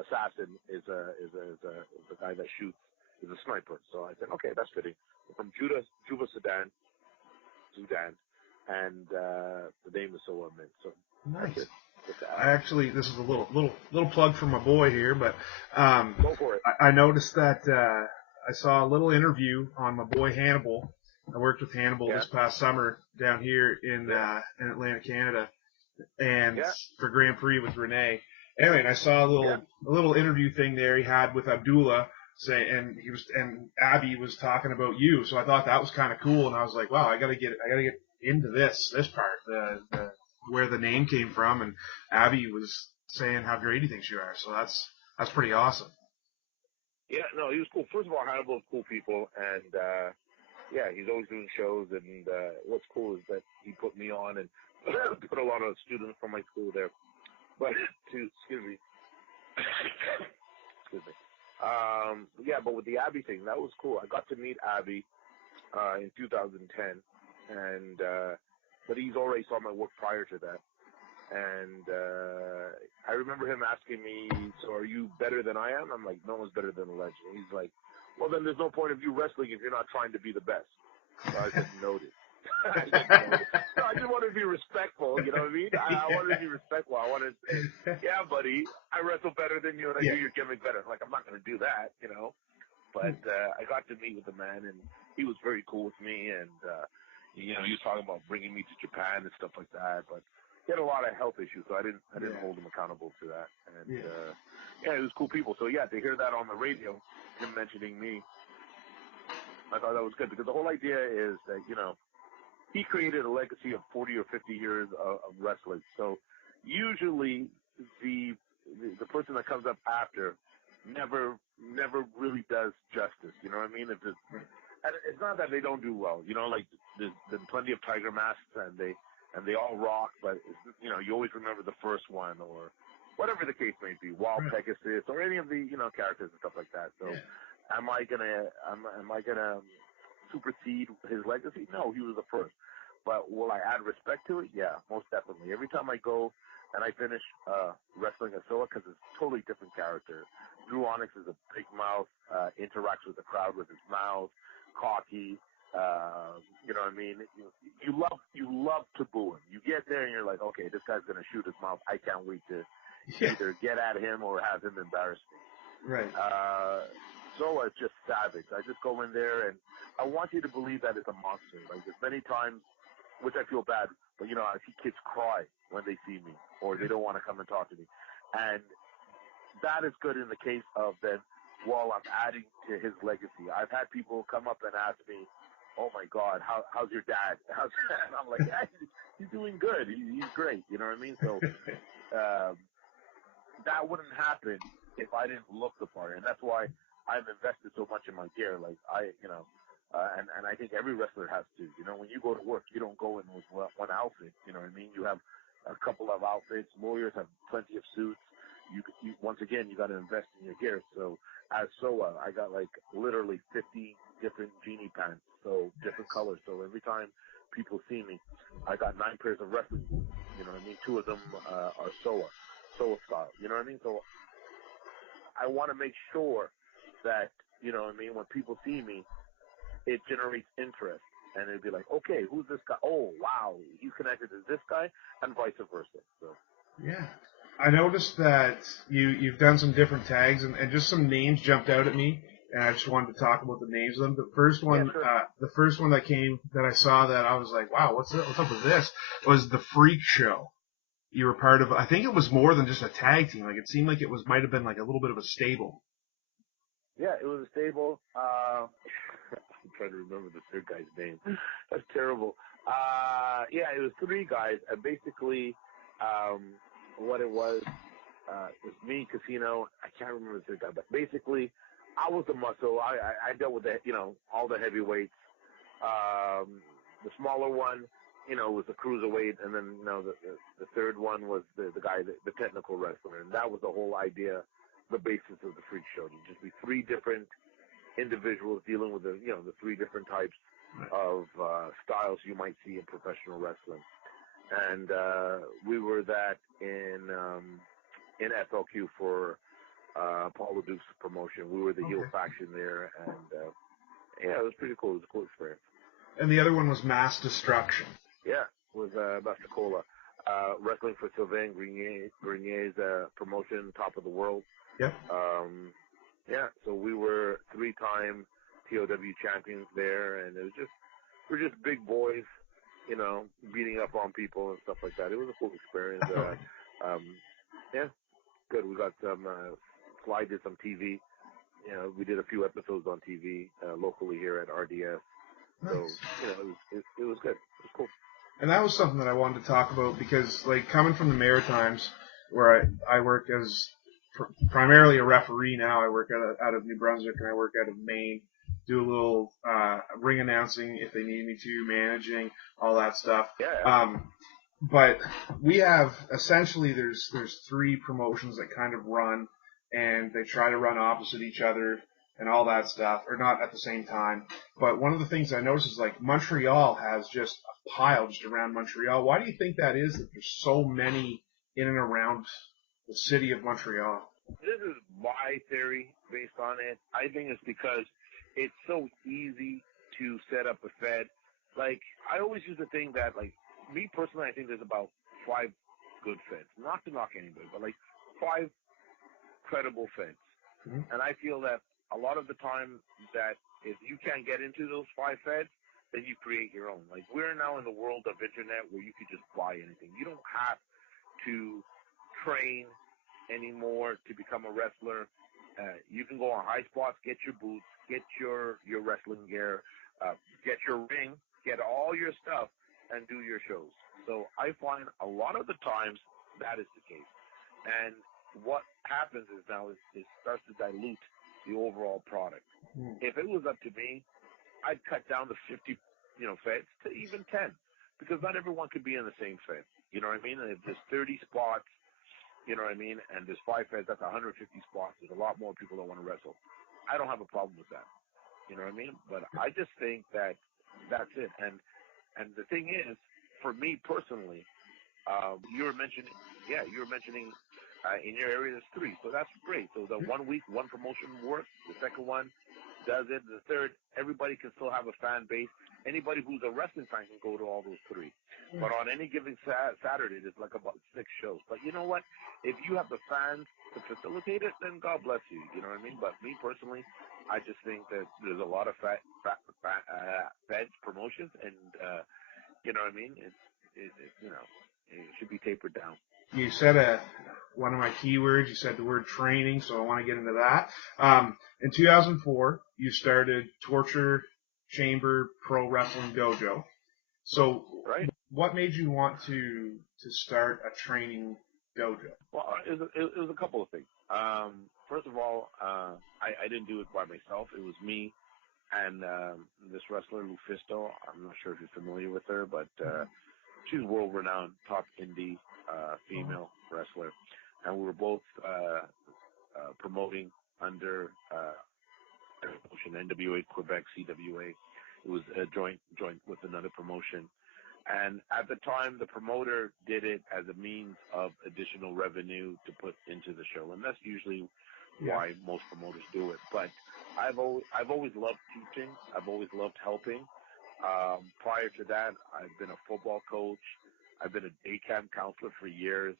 assassin is a guy that shoots, is a sniper. So I said, okay, that's fitting. From Juba, Sudan, and the name is Soa Amin. So nice. This is a little plug for my boy here, but go for it. I noticed that I saw a little interview on my boy Hannibal. I worked with Hannibal this past summer down here in Atlantic, Canada, and for Grand Prix with Renee. Anyway, and I saw a little interview thing there he had with Abdullah. And Abby was talking about you, so I thought that was kind of cool, and I was like, wow, I gotta get into this part, the where the name came from, and Abby was saying how great he thinks you are, so that's pretty awesome. Yeah, no, he was cool. First of all, Hannibal's cool people, and he's always doing shows, and what's cool is that he put me on and put a lot of students from my school there. But excuse me. But with the Abby thing, that was cool. I got to meet Abby in 2010, and but he's already saw my work prior to that. And I remember him asking me, so are you better than I am? I'm like, no one's better than a legend. And he's like, well, then there's no point of you wrestling if you're not trying to be the best. So I said, noted. No, I just wanted to be respectful, you know what I mean? I wanted to be respectful. I wanted to say, yeah, buddy, I wrestle better than you, and I do your gimmick better. Like, I'm not going to do that, you know? But I got to meet with the man, and he was very cool with me, and, he was talking about bringing me to Japan and stuff like that, but he had a lot of health issues, so I didn't hold him accountable to that. And, it was cool people. So, to hear that on the radio, him mentioning me, I thought that was good, because the whole idea is that, he created a legacy of 40 or 50 years of wrestling. So usually the person that comes up after never really does justice. You know what I mean? And it's not that they don't do well. Like there's been plenty of Tiger masks and they all rock, but you always remember the first one or whatever the case may be, Wild Pegasus or any of the characters and stuff like that. So am I gonna supersede his legacy? No, he was the first. But will I add respect to it? Yeah, most definitely. Every time I go and I finished wrestling as Soa because it's a totally different character. Dru Onyx is a big mouth, interacts with the crowd with his mouth, cocky. You know what I mean? You love to boo him. You get there and you're like, okay, this guy's gonna shoot his mouth. I can't wait to either get at him or have him embarrass me. Right. Soa is just savage. I just go in there and I want you to believe that it's a monster. Like there's many times, which I feel bad, but you know, I see kids cry when they see me or they don't want to come and talk to me, and that is good in the case of that. While I'm adding to his legacy, I've had people come up and ask me, "Oh my God, how's your dad?" And I'm like, yeah, he's doing good. He's great. You know what I mean? So that wouldn't happen if I didn't look the part, and that's why I've invested so much in my gear. Like and I think every wrestler has to. You know, when you go to work, you don't go in with one outfit. You know what I mean? You have a couple of outfits. Lawyers have plenty of suits. You once again, you got to invest in your gear. So as Soa, I got like literally 50 different genie pants, so different colors. So every time people see me, I got 9 pairs of wrestling boots. You know what I mean? 2 of them are Soa style. You know what I mean? So I want to make sure that, you know what I mean, when people see me, it generates interest. And it'd be like, okay, who's this guy? Oh, wow, he's connected to this guy, and vice versa. So. Yeah. I noticed that you've done some different tags, and just some names jumped out at me, and I just wanted to talk about the names of them. The first one, the first one that I saw that I was like, wow, what's up with this? Was the Freak Show. You were part of. I think it was more than just a tag team. Like it seemed like it might have been like a little bit of a stable. Yeah, it was a stable. I'm trying to remember the third guy's name. That's terrible. Yeah, it was 3 guys, and basically. What it was me, Casino. I can't remember the third guy, but basically, I was the muscle. I dealt with all the heavyweights. The smaller one, was the cruiserweight, and then the third one was the guy, the technical wrestler, and that was the whole idea, the basis of the Freak Show. To just be 3 different individuals dealing with the 3 different types of styles you might see in professional wrestling. And we were that in FLQ for Paul LeDuc's promotion. We were the heel faction there, and yeah, it was pretty cool. It was a cool experience. And the other one was Mass Destruction. Yeah, with Buster Cola, wrestling for Sylvain Grenier's promotion, Top of the World. Yep. Yeah, so we were 3-time TOW champions there, and we're just big boys. Beating up on people and stuff like that. It was a cool experience. Yeah, good. We got some, Sly did some TV. We did a few episodes on TV locally here at RDS. Nice. So, it was good. It was cool. And that was something that I wanted to talk about because, like, coming from the Maritimes, where I work as primarily a referee now, I work out of New Brunswick and I work out of Maine. Do a little ring announcing if they need me to, managing, all that stuff. Yeah. But we have essentially there's 3 promotions that kind of run, and they try to run opposite each other and all that stuff, or not at the same time. But one of the things I noticed is like Montreal has just a pile just around Montreal. Why do you think that is? That there's so many in and around the city of Montreal. This is my theory based on it. I think it's because it's so easy to set up a fed. Like, I always use the thing that, like, me personally, I think there's about 5 good feds. Not to knock anybody, but, like, 5 credible feds. Mm-hmm. And I feel that a lot of the time that if you can't get into those 5 feds, then you create your own. Like, we're now in the world of internet where you could just buy anything. You don't have to train anymore to become a wrestler. You can go on high spots, get your boots, get your wrestling gear, get your ring, get all your stuff, and do your shows. So I find a lot of the times that is the case. And what happens is now it starts to dilute the overall product. If it was up to me, I'd cut down to 50, feds to even 10, because not everyone could be in the same fed. You know what I mean? And if there's 30 spots, you know what I mean? And there's 5 feds, that's 150 spots. There's a lot more people that want to wrestle. I don't have a problem with that. You know what I mean? But I just think that that's it. And the thing is, for me personally, you were mentioning yeah, you were mentioning in your area there's 3, so that's great. So the 1 week, 1 promotion works. The second one does it. The third, everybody can still have a fan base. Anybody who's a wrestling fan can go to all those 3. But on any given Saturday, there's like about 6 shows. But you know what? If you have the fans to facilitate it, then God bless you. You know what I mean? But me personally, I just think that there's a lot of bad promotions, and you know what I mean? It should be tapered down. You said one of my keywords. You said the word training, so I want to get into that. In 2004, you started Torture Chamber Pro Wrestling Dojo. So, right. What made you want to start a training dojo? Well, it was a couple of things. First of all, I didn't do it by myself. It was me and this wrestler, Lufisto. I'm not sure if you're familiar with her, but she's world-renowned, top indie female wrestler. And we were both promoting under promotion NWA Quebec CWA. It was a joint with another promotion. And at the time, the promoter did it as a means of additional revenue to put into the show, and that's usually why most promoters do it. But I've always loved teaching. I've always loved helping. Prior to that, I've been a football coach. I've been a day camp counselor for years.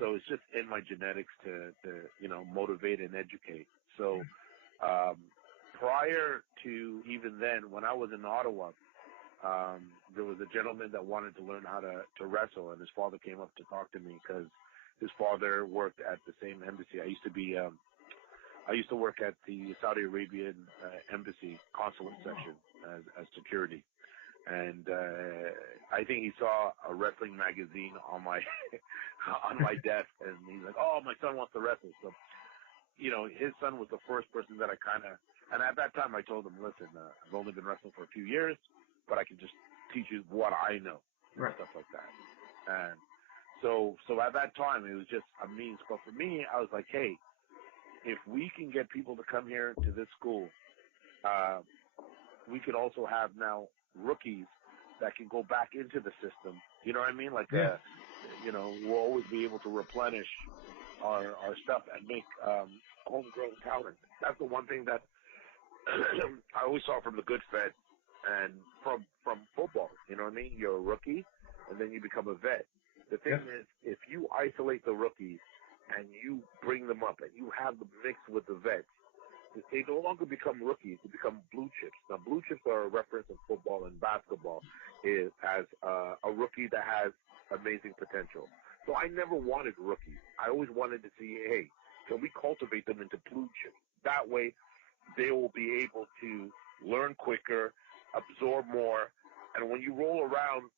So it's just in my genetics to motivate and educate. So prior to even then, when I was in Ottawa, there was a gentleman that wanted to learn how to wrestle, and his father came up to talk to me because his father worked at the same embassy. I used to work at the Saudi Arabian embassy consulate section as security, and I think he saw a wrestling magazine on my on my desk, and he's like, "Oh, my son wants to wrestle." So, his son was the first person that I and at that time I told him, "Listen, I've only been wrestling for a few years, but I can just teach you what I know," and stuff like that. And so at that time, it was just a means. But for me, I was like, hey, if we can get people to come here to this school, we could also have now rookies that can go back into the system. You know what I mean? Like, we'll always be able to replenish our stuff and make homegrown talent. That's the one thing that I always saw from the good Fed. And from football, you know what I mean? You're a rookie, and then you become a vet. The thing is, if you isolate the rookies and you bring them up and you have them mixed with the vets, they no longer become rookies. They become blue chips. Now, blue chips are a reference in football and basketball as a rookie that has amazing potential. So I never wanted rookies. I always wanted to see, hey, can we cultivate them into blue chips? That way, they will be able to learn quicker, absorb more, and when you roll around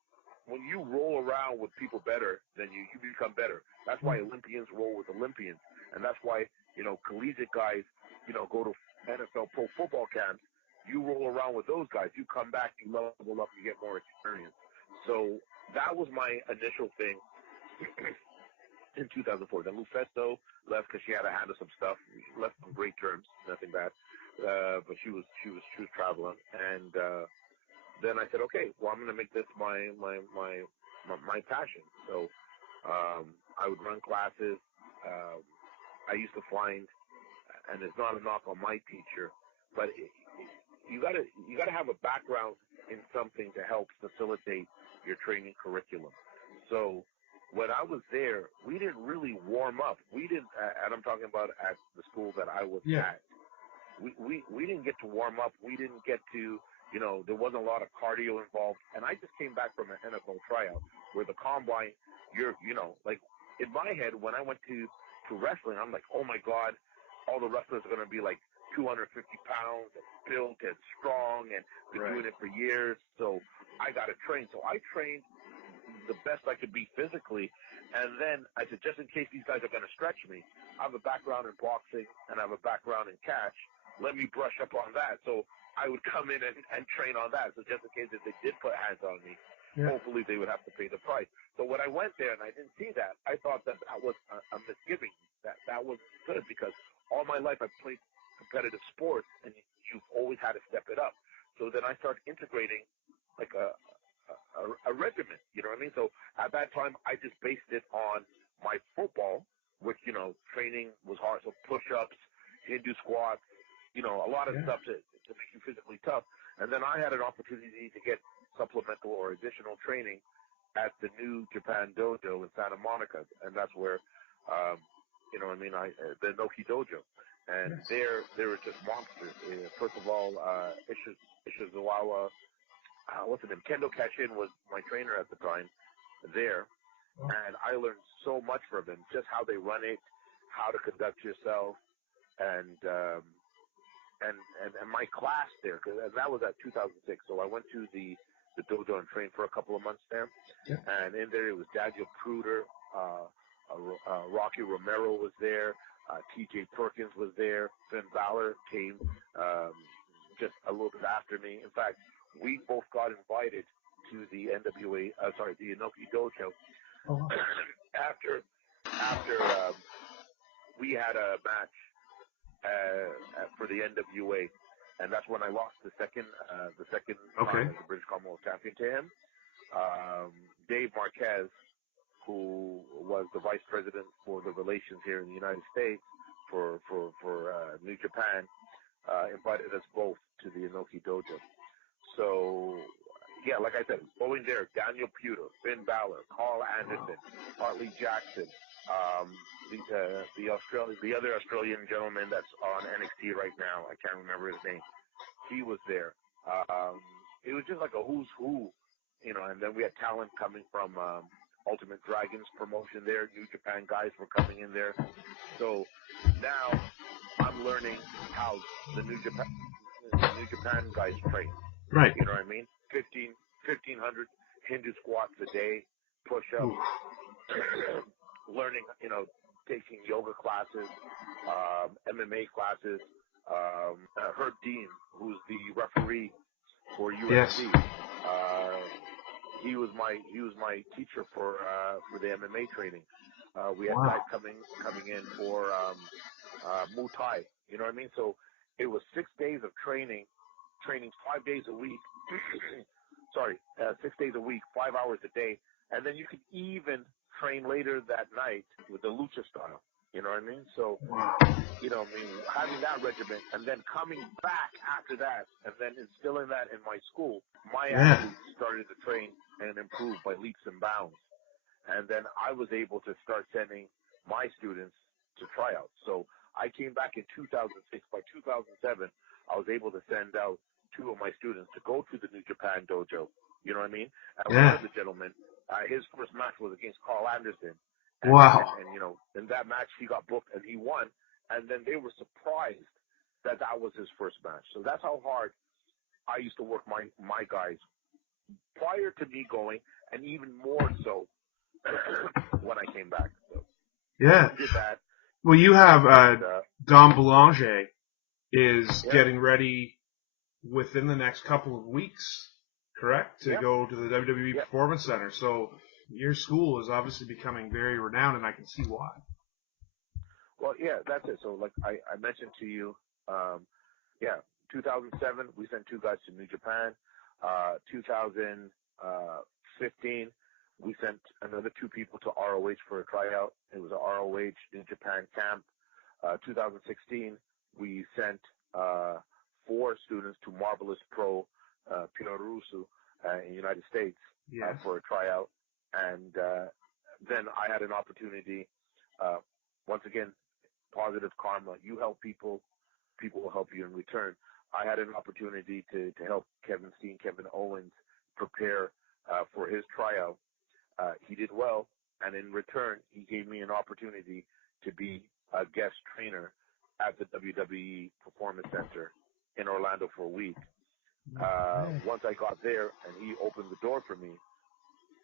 with people better than you become better. That's why Olympians roll with Olympians, and that's why collegiate guys go to NFL pro football camps. You roll around with those guys, you come back, you level up, you get more experience. So that was my initial thing in 2004. Then Lufisto left because she had to handle some stuff. She left on great terms, nothing bad. But she was traveling, and then I said, okay, well, I'm going to make this my passion. So I would run classes. I used to find, and it's not a knock on my teacher, but you gotta have a background in something to help facilitate your training curriculum. So when I was there, we didn't really warm up. We didn't, and I'm talking about at the school that I was at. We didn't get to warm up. We didn't get to, there wasn't a lot of cardio involved. And I just came back from an NFL tryout where the combine, like in my head, when I went to wrestling, I'm like, oh my God, all the wrestlers are going to be like 250 pounds and built and strong and been doing it for years. So I got to train. So I trained the best I could be physically. And then I said, just in case these guys are going to stretch me, I have a background in boxing and I have a background in catch. Let me brush up on that. So I would come in and train on that. So just in case if they did put hands on me, hopefully they would have to pay the price. So when I went there and I didn't see that, I thought that was a misgiving. That was good because all my life I've played competitive sports and you've always had to step it up. So then I started integrating like a regimen, you know what I mean? So at that time I just based it on my football, which, training was hard. So push-ups, Hindu squats, a lot of stuff to make you physically tough. And then I had an opportunity to get supplemental or additional training at the New Japan Dojo in Santa Monica. And that's where, the Inoki Dojo. And there were just monsters. First of all, Ishizawa, what's his name? Kendo Kashin was my trainer at the time there. And I learned so much from him, just how they run it, how to conduct yourself, and my class there, because that was at 2006. So I went to the dojo and trained for a couple of months there. Yeah. And in there it was Daniel Pruder, Rocky Romero was there, T.J. Perkins was there, Finn Balor came just a little bit after me. In fact, we both got invited to the the Inoki Dojo. Oh. after we had a match for the NWA, and that's when I lost the second time as the British Commonwealth champion to him. Dave Marquez, who was the vice president for the relations here in the United States for New Japan, invited us both to the Inoki Dojo. So, yeah, like I said, going there, Daniel Puder, Finn Balor, Carl Anderson, Hartley Jackson, the other Australian gentleman that's on NXT right now, I can't remember his name. He was there. It was just like a who's who, and then we had talent coming from Ultimate Dragons promotion there. New Japan guys were coming in there. So now I'm learning how the New Japan guys train. Right. You know what I mean? 1,500 Hindu squats a day, push-ups, learning, taking yoga classes, MMA classes. Herb Dean, who's the referee for UFC, he was my teacher for the MMA training. We had guys coming in for Muay Thai. You know what I mean? So it was 6 days of training 5 days a week. 6 days a week, 5 hours a day, and then you could even train later that night with the lucha style. You know what I mean? So, having that regimen and then coming back after that and then instilling that in my school, my athletes started to train and improve by leaps and bounds. And then I was able to start sending my students to tryouts. So I came back in 2006. By 2007, I was able to send out 2 of my students to go to the New Japan Dojo. You know what I mean? And one of the gentlemen, his first match was against Carl Anderson. And, and in that match, he got booked and he won. And then they were surprised that was his first match. So that's how hard I used to work my guys prior to me going, and even more so when I came back. So did that. Well, you have Dom Boulanger is getting ready within the next couple of weeks, correct? To go to the WWE Performance Center. So your school is obviously becoming very renowned, and I can see why. Well, yeah, that's it. So, like I mentioned to you, 2007, we sent 2 guys to New Japan. 2015, we sent another 2 people to ROH for a tryout. It was a ROH New Japan camp. 2016, we sent 4 students to Marvelous Pro Pinorusu in the United States for a tryout. And then I had an opportunity, once again, positive karma. You help people, people will help you in return. I had an opportunity to help Kevin Owens prepare for his tryout. He did well, and in return, he gave me an opportunity to be a guest trainer at the WWE Performance Center in Orlando for a week. Once I got there and he opened the door for me,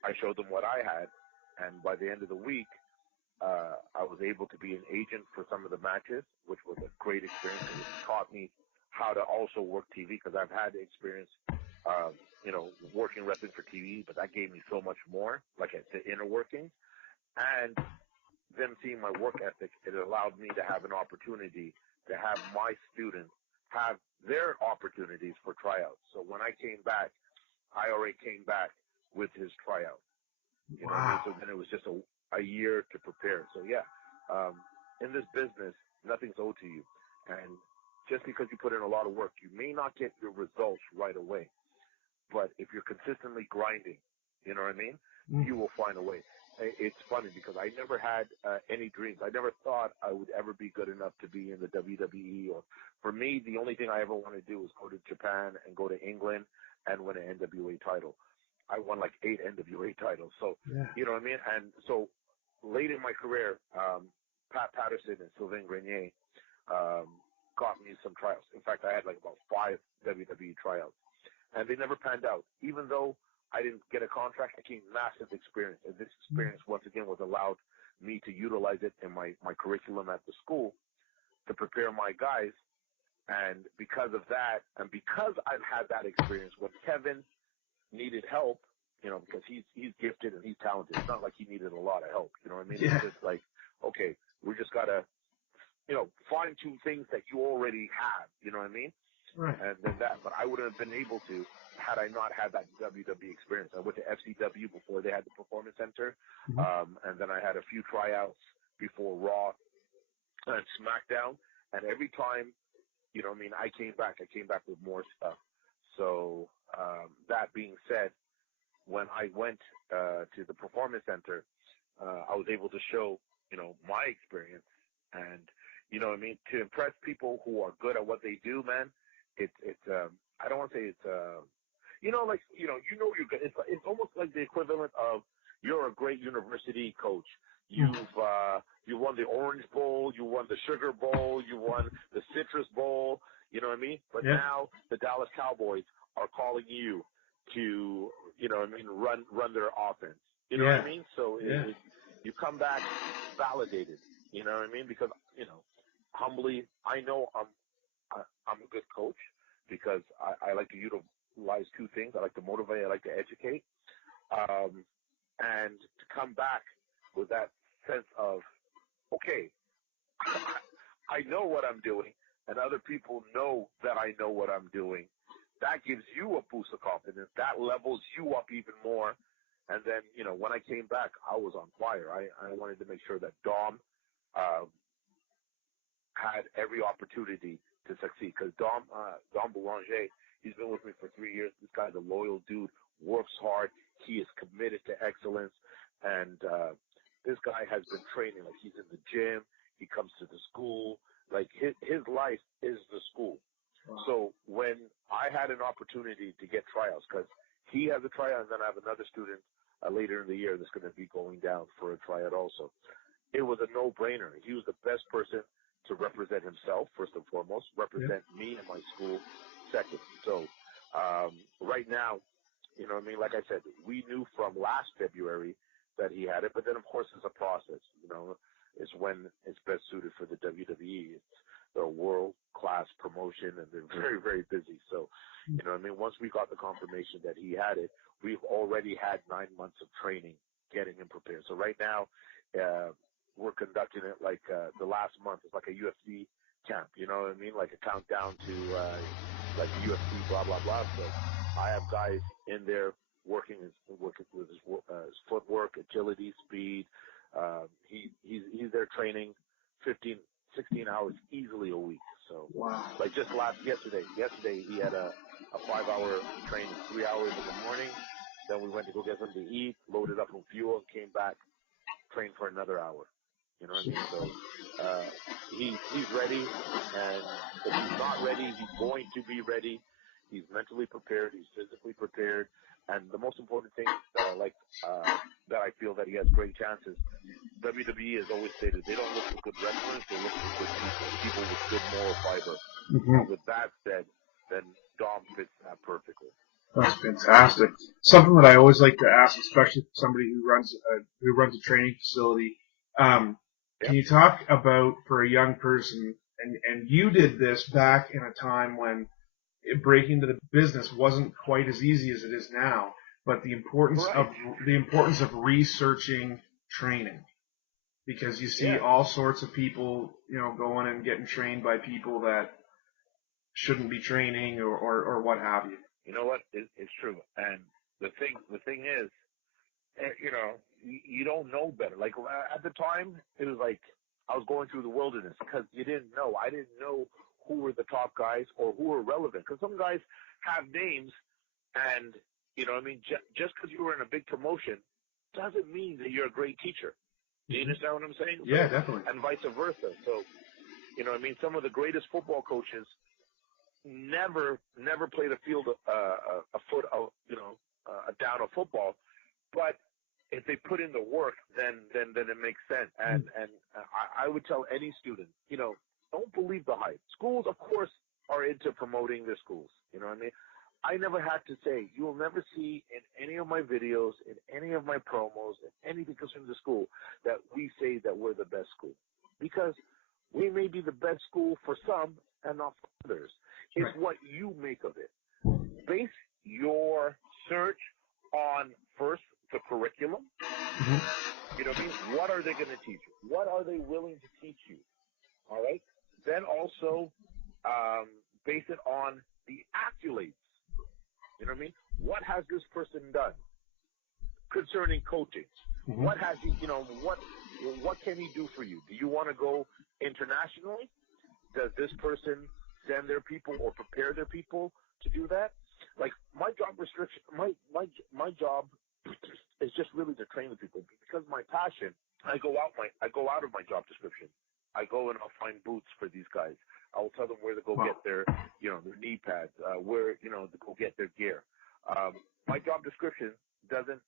I showed them what I had, and by the end of the week, I was able to be an agent for some of the matches, which was a great experience. It taught me how to also work TV, because I've had experience, working wrestling for TV, but that gave me so much more, like the inner workings. And them seeing my work ethic, it allowed me to have an opportunity to have my students have their opportunities for tryouts. So when I came back, I already came back with his tryout. You know what I mean? So then it was just a a year to prepare. So yeah, in this business, nothing's owed to you. And just because you put in a lot of work, you may not get your results right away. But if you're consistently grinding, you know what I mean? You will find a way. It's funny because I never had any dreams. I never thought I would ever be good enough to be in the WWE. Or for me, the only thing I ever wanted to do was go to Japan and go to England and win an NWA title. I won like 8 NWA titles. So, you know what I mean? And so late in my career, Pat Patterson and Sylvain Grenier got me some tryouts. In fact, I had like about 5 WWE tryouts. And they never panned out. Even though I didn't get a contract, I gained massive experience. And this experience, once again, was allowed me to utilize it in my curriculum at the school to prepare my guys. And because of that, and because I've had that experience, when Kevin needed help, you know, because he's gifted and he's talented. It's not like he needed a lot of help. You know what I mean? Yeah. It's just like, okay, we just got to, you know, fine tune things that you already have. You know what I mean? Right. And then that, but I wouldn't have been able to had I not had that WWE experience. I went to FCW before they had the Performance Center, and then I had a few tryouts before Raw and SmackDown. And every time, you know, what I mean, I came back with more stuff. So that being said, when I went to the Performance Center, I was able to show, you know, my experience, and you know what I mean, to impress people who are good at what they do, man. It's I don't want to say it's you know, like, you know you're good. It's almost like the equivalent of you're a great university coach. You've won the Orange Bowl, you won the Sugar Bowl, you won the Citrus Bowl. You know what I mean? But now the Dallas Cowboys are calling you to, you know what I mean, run their offense. You know what I mean? So you come back validated. You know what I mean? Because, you know, humbly, I know I'm a good coach because I like to utilize 2 things. I like to motivate. I like to educate. And to come back with that sense of, okay, I know what I'm doing, and other people know that I know what I'm doing. That gives you a boost of confidence. That levels you up even more. And then, you know, when I came back, I was on fire. I wanted to make sure that Dom had every opportunity to succeed, because Dom Boulanger, he's been with me for 3 years. This guy's a loyal dude, works hard. He is committed to excellence, and this guy has been training. Like, he's in the gym. He comes to the school. Like, his life is the school. Wow. So when I had an opportunity to get tryouts, because he has a tryout, and then I have another student later in the year that's going to be going down for a tryout also. It was a no-brainer. He was the best person to represent himself, first and foremost, represent me and my school, second. So right now, you know what I mean? Like I said, we knew from last February that he had it, but then, of course, it's a process. You know, it's when it's best suited for the WWE. It's a world-class promotion, and they're very, very busy. So, you know what I mean? Once we got the confirmation that he had it, we've already had 9 months of training getting him prepared. So right now, we're conducting it like the last month. It's like a UFC camp, you know what I mean? Like a countdown to like UFC, blah, blah, blah. So I have guys in there working with his footwork, agility, speed. He's there training 15, 16 hours easily a week. So like just yesterday he had a 5-hour training, 3 hours in the morning. Then we went to go get something to eat, loaded up on fuel, and came back, trained for another hour. You know what I mean? So he's ready, and if he's not ready, he's going to be ready. He's mentally prepared. He's physically prepared. And the most important thing that I like, that I feel that he has great chances, WWE has always stated they don't look for good wrestlers, they look for good people with good moral fiber. And with that said, then Dom fits that perfectly. That's fantastic. Something that I always like to ask, especially for somebody who runs a training facility. Can you talk about, for a young person, and you did this back in a time when breaking into the business wasn't quite as easy as it is now, but the importance of researching training, because you see all sorts of people, you know, going and getting trained by people that shouldn't be training or what have you. You know what? It's true. And the thing is, you know, you don't know better. Like at the time, it was like I was going through the wilderness because you didn't know. I didn't know who were the top guys or who were relevant. Because some guys have names, and you know, what I mean, just because you were in a big promotion doesn't mean that you're a great teacher. Do you understand what I'm saying? Yeah, definitely. And vice versa. So, you know, what I mean, some of the greatest football coaches never played a field a foot of, you know, down of football, but if they put in the work, then it makes sense. And I would tell any student, you know, don't believe the hype. Schools, of course, are into promoting their schools. You know what I mean? I never had to say, you will never see in any of my videos, in any of my promos, in anything concerning the school, that we say that we're the best school. Because we may be the best school for some and not for others. It's Right. what you make of it. Base your search on, first, the curriculum. You know what I mean? What are they going to teach you? What are they willing to teach you? All right? Then also base it on the accolades. You know what I mean? What has this person done concerning coaching? What has he, you know, what can he do for you? Do you want to go internationally? Does this person send their people or prepare their people to do that? Like my job restriction, my job is just really to train the people because my passion. I go out of my job description. I go and I'll find boots for these guys. I will tell them where to go get their, you know, their knee pads, where, you know, to go get their gear. My job description doesn't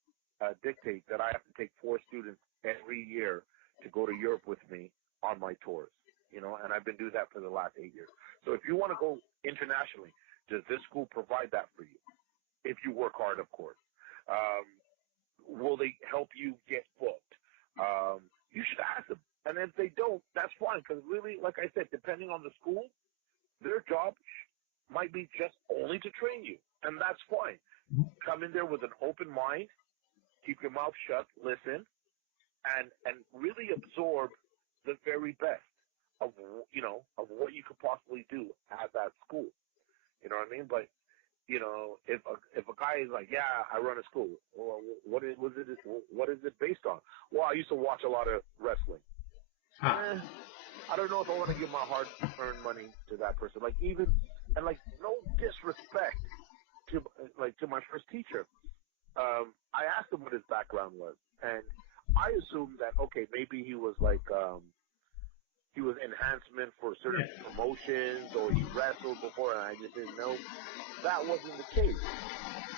dictate that I have to take 4 students every year to go to Europe with me on my tours, you know, and I've been doing that for the last 8 years. So if you want to go internationally, does this school provide that for you? If you work hard, of course. Will they help you get booked? You should ask them. And if they don't, that's fine. Because really, like I said, depending on the school, their job might be just only to train you. And that's fine. Come in there with an open mind, keep your mouth shut, listen, and really absorb the very best of, you know, of what you could possibly do at that school. You know what I mean? But, you know, if a guy is like, yeah, I run a school, well, what is it based on? Well, I used to watch a lot of wrestling. I don't know if I want to give my hard-earned money to that person. Like no disrespect to my first teacher. I asked him what his background was, and I assumed that maybe he was like he was enhancement for certain promotions, or he wrestled before, and I just didn't know. That wasn't the case.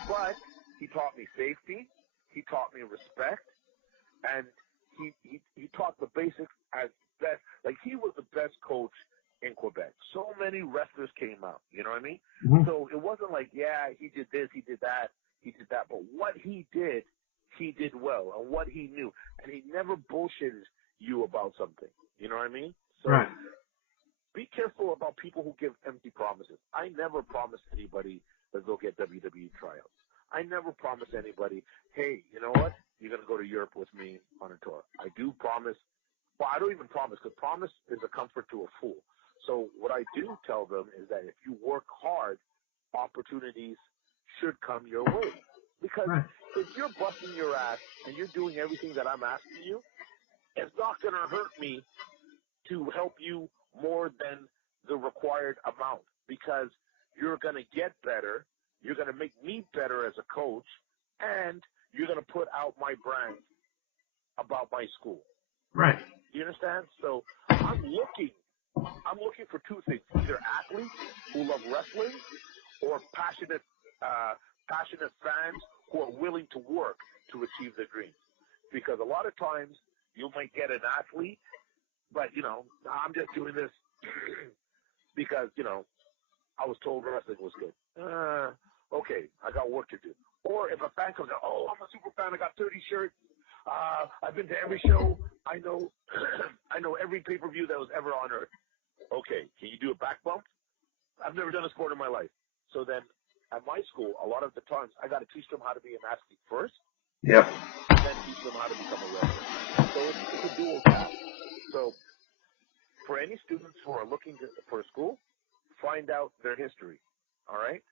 But he taught me safety, he taught me respect, and he taught the basics as best. Like, he was the best coach in Quebec. So many wrestlers came out, you know what I mean? So it wasn't like, yeah, he did this, he did that, but what he did well, and what he knew. And he never bullshitted you about something, you know what I mean? So be careful about people who give empty promises. I never promised anybody that they'll get WWE tryouts. I never promised anybody, hey, you know what? You're going to go to Europe with me on a tour. I do promise. Well, I don't even promise, because promise is a comfort to a fool. So what I do tell them is that if you work hard, opportunities should come your way. Because if you're busting your ass and you're doing everything that I'm asking you, it's not going to hurt me to help you more than the required amount, because you're going to get better, you're going to make me better as a coach, and you're going to put out my brand about my school. Right. You understand? So I'm looking for 2 things: either athletes who love wrestling, or passionate fans who are willing to work to achieve their dreams. Because a lot of times you might get an athlete, but, you know, I'm just doing this because, you know, I was told wrestling was good. Okay, I got work to do. Or if a fan comes out, oh, I'm a super fan, I got 30 shirts, I've been to every show, I know every pay-per-view that was ever on earth. Okay, can you do a back bump? I've never done a sport in my life. So then, at my school, a lot of the times, I got to teach them how to be an athlete first, Yep. and then teach them how to become a wrestler. So it's a dual path. So for any students who are looking for a school, find out their history, all right?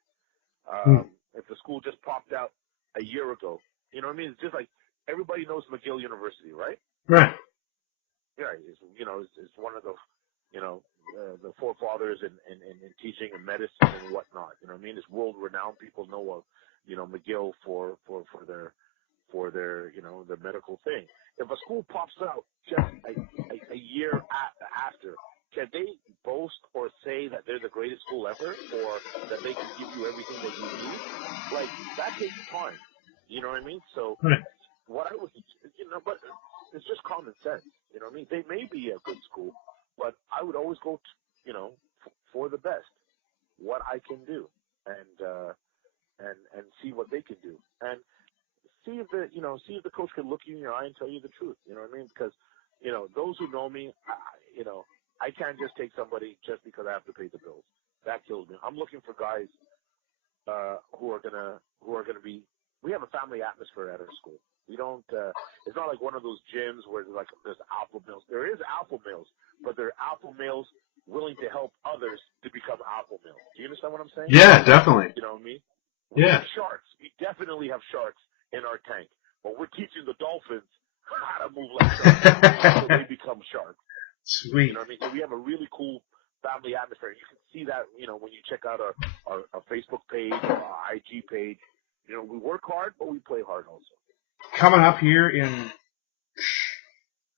If the school just popped out a year ago, you know what I mean? It's just like, everybody knows McGill University, right? Right. Yeah, it's one of the, the forefathers in teaching and medicine and whatnot. You know what I mean? It's world renowned. People know of, McGill for their, their medical thing. If a school pops out just a year after, can they boast or say that they're the greatest school ever, or that they can give you everything that you need? Like, that takes time. You know what I mean? So, Right. what I was, but it's just common sense. You know what I mean? They may be a good school, but I would always go, for the best, what I can do, and see what they can do, and see if the coach can look you in your eye and tell you the truth. You know what I mean? Because, those who know me, I can't just take somebody just because I have to pay the bills. That kills me. I'm looking for guys who are gonna be. We have a family atmosphere at our school. We don't. It's not like one of those gyms where there's alpha males. There is alpha males, but they're alpha males willing to help others to become alpha males. Do you understand what I'm saying? Yeah, definitely. You know what I mean? We Yeah. have sharks. We definitely have sharks in our tank, but we're teaching the dolphins how to move like sharks so they become sharks. Sweet. You know what I mean? So we have a really cool family atmosphere. You can see that, when you check out our Facebook page, our IG page. We work hard, but we play hard also. Coming up here in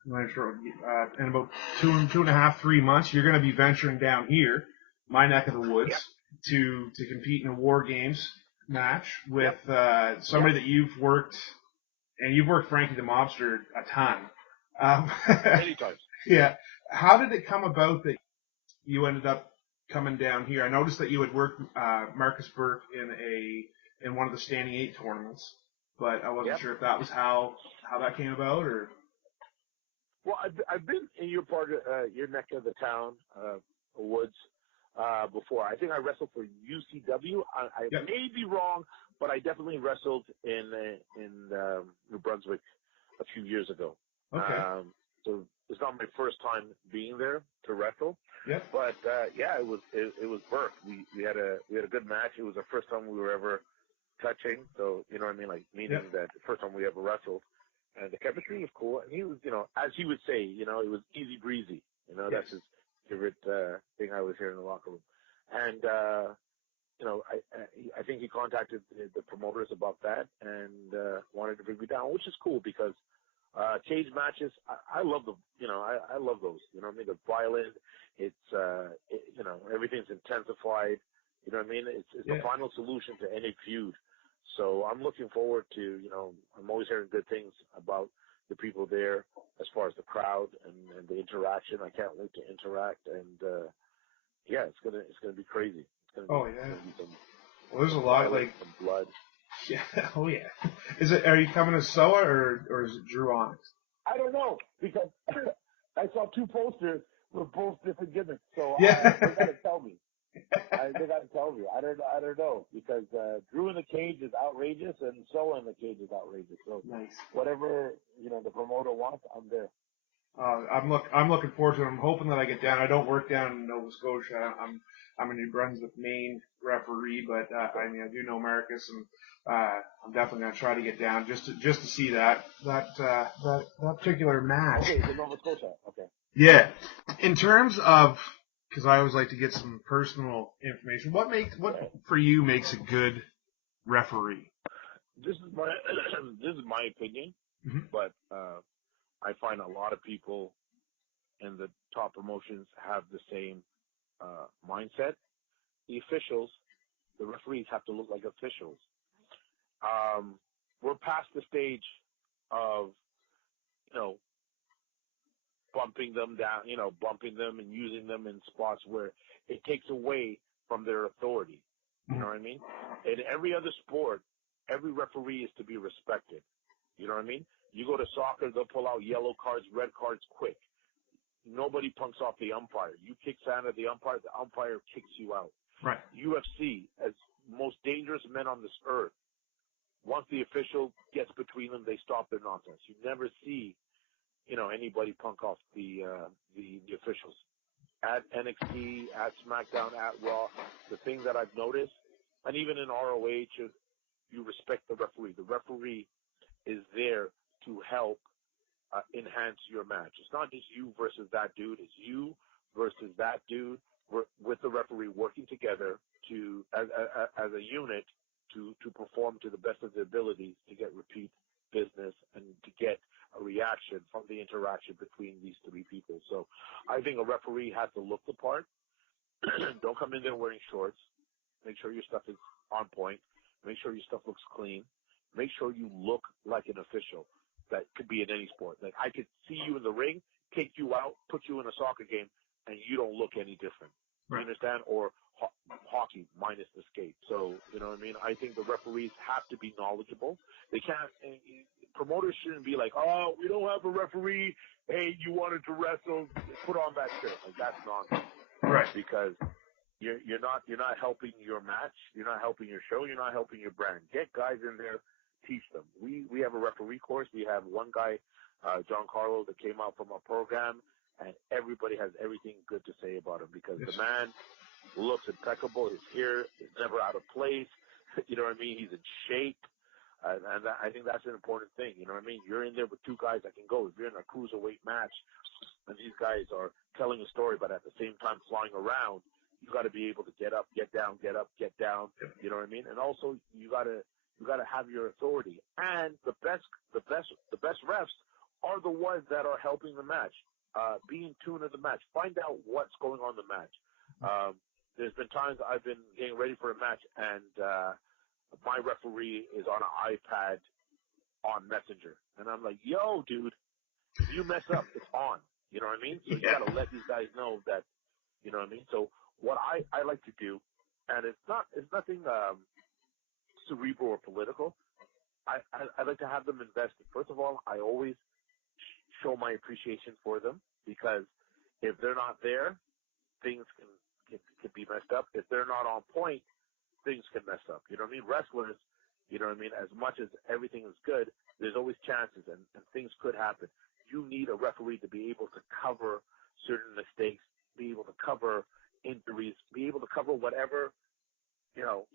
about two and a half, 3 months, you're going to be venturing down here, my neck of the woods, Yep. to compete in a War Games match with somebody that you've worked, and you've worked Frankie the Mobster a ton. Many times. Yeah. How did it come about that you ended up coming down here? I noticed that you had worked Marcus Burke in one of the Standing 8 tournaments, but I wasn't sure if that was how that came about, or. Well, I've been in your part of your neck of the town, woods, before. I think I wrestled for UCW. I may be wrong, but I definitely wrestled in New Brunswick a few years ago. Okay. So it's not my first time being there to wrestle. Yeah. But it was Burke. We had a good match. It was the first time we were ever touching. So you know what I mean, like meaning that the first time we ever wrestled. And the chemistry was cool. And he was, as he would say, it was easy breezy. That's his favorite thing I was hearing in the locker room. And I think he contacted the promoters about that and wanted to bring me down, which is cool because cage matches, I love them. I love those. You know what I mean? They're violent. It's everything's intensified. You know what I mean? It's the final solution to any feud. So I'm looking forward to, I'm always hearing good things about the people there as far as the crowd and the interaction. I can't wait to interact, and it's gonna be crazy. It's gonna be some, well, there's a lot some blood. Yeah. Oh yeah. Are you coming as Soa or is it Dru Onyx? I don't know because I saw two posters with both different gimmicks. So they gotta tell me. They gotta tell me. I don't know because Dru in the cage is outrageous and Soa in the cage is outrageous. So whatever the promoter wants, I'm there. I'm looking forward to it. I'm hoping that I get down. I don't work down in Nova Scotia. I'm a New Brunswick, Maine referee, but I do know Marcus, and I'm definitely going to try to get down just to see that particular match. Okay, so Nova Scotia. Okay. Yeah. In terms of, because I always like to get some personal information. What for you makes a good referee? This is my opinion, but I find a lot of people in the top promotions have the same mindset. The officials, the referees have to look like officials. We're past the stage of, bumping them down, bumping them and using them in spots where it takes away from their authority. You know what I mean? In every other sport, every referee is to be respected. You know what I mean? You go to soccer, they'll pull out yellow cards, red cards quick. Nobody punks off the umpire. You kick sand at the umpire kicks you out. Right. UFC, as most dangerous men on this earth, once the official gets between them, they stop their nonsense. You never see, anybody punk off the officials. At NXT, at SmackDown, at Raw, the thing that I've noticed, and even in ROH, you respect the referee. The referee is there to help enhance your match. It's not just you versus that dude. It's you versus that dude with the referee working together to as a unit to perform to the best of their abilities to get repeat business and to get a reaction from the interaction between these three people. So I think a referee has to look the part. Don't come in there wearing shorts. Make sure your stuff is on point. Make sure your stuff looks clean. Make sure you look like an official. That could be in any sport. Like, I could see you in the ring, take you out, put you in a soccer game, and you don't look any different. Right. You understand? Or hockey minus the skate. So, you know what I mean? I think the referees have to be knowledgeable. They can't, promoters shouldn't be like, oh, we don't have a referee. Hey, you wanted to wrestle, put on that shirt. Like, that's nonsense. Right. Because you're not helping your match. You're not helping your show. You're not helping your brand. Get guys in there, teach them. We have a referee course. We have one guy, John Carlo, that came out from our program, and everybody has everything good to say about him because the man looks impeccable. His hair is never out of place. You know what I mean? He's in shape. And I think that's an important thing. You know what I mean? You're in there with two guys that can go. If you're in a cruiserweight match and these guys are telling a story, but at the same time flying around, you got to be able to get up, get down, get up, get down. You know what I mean? And also you got to have your authority. And the best refs are the ones that are helping the match. Be in tune of the match. Find out what's going on in the match. There's been times I've been getting ready for a match and my referee is on an iPad on Messenger. And I'm like, yo, dude, if you mess up, it's on. You know what I mean? So you got to let these guys know that, you know what I mean? So what I like to do, and it's nothing cerebral or political, I like to have them invested. First of all, I always show my appreciation for them because if they're not there, things can be messed up. If they're not on point, things can mess up. You know what I mean? Wrestlers, you know what I mean? As much as everything is good, there's always chances and things could happen. You need a referee to be able to cover certain mistakes, be able to cover injuries, be able to cover whatever, you know,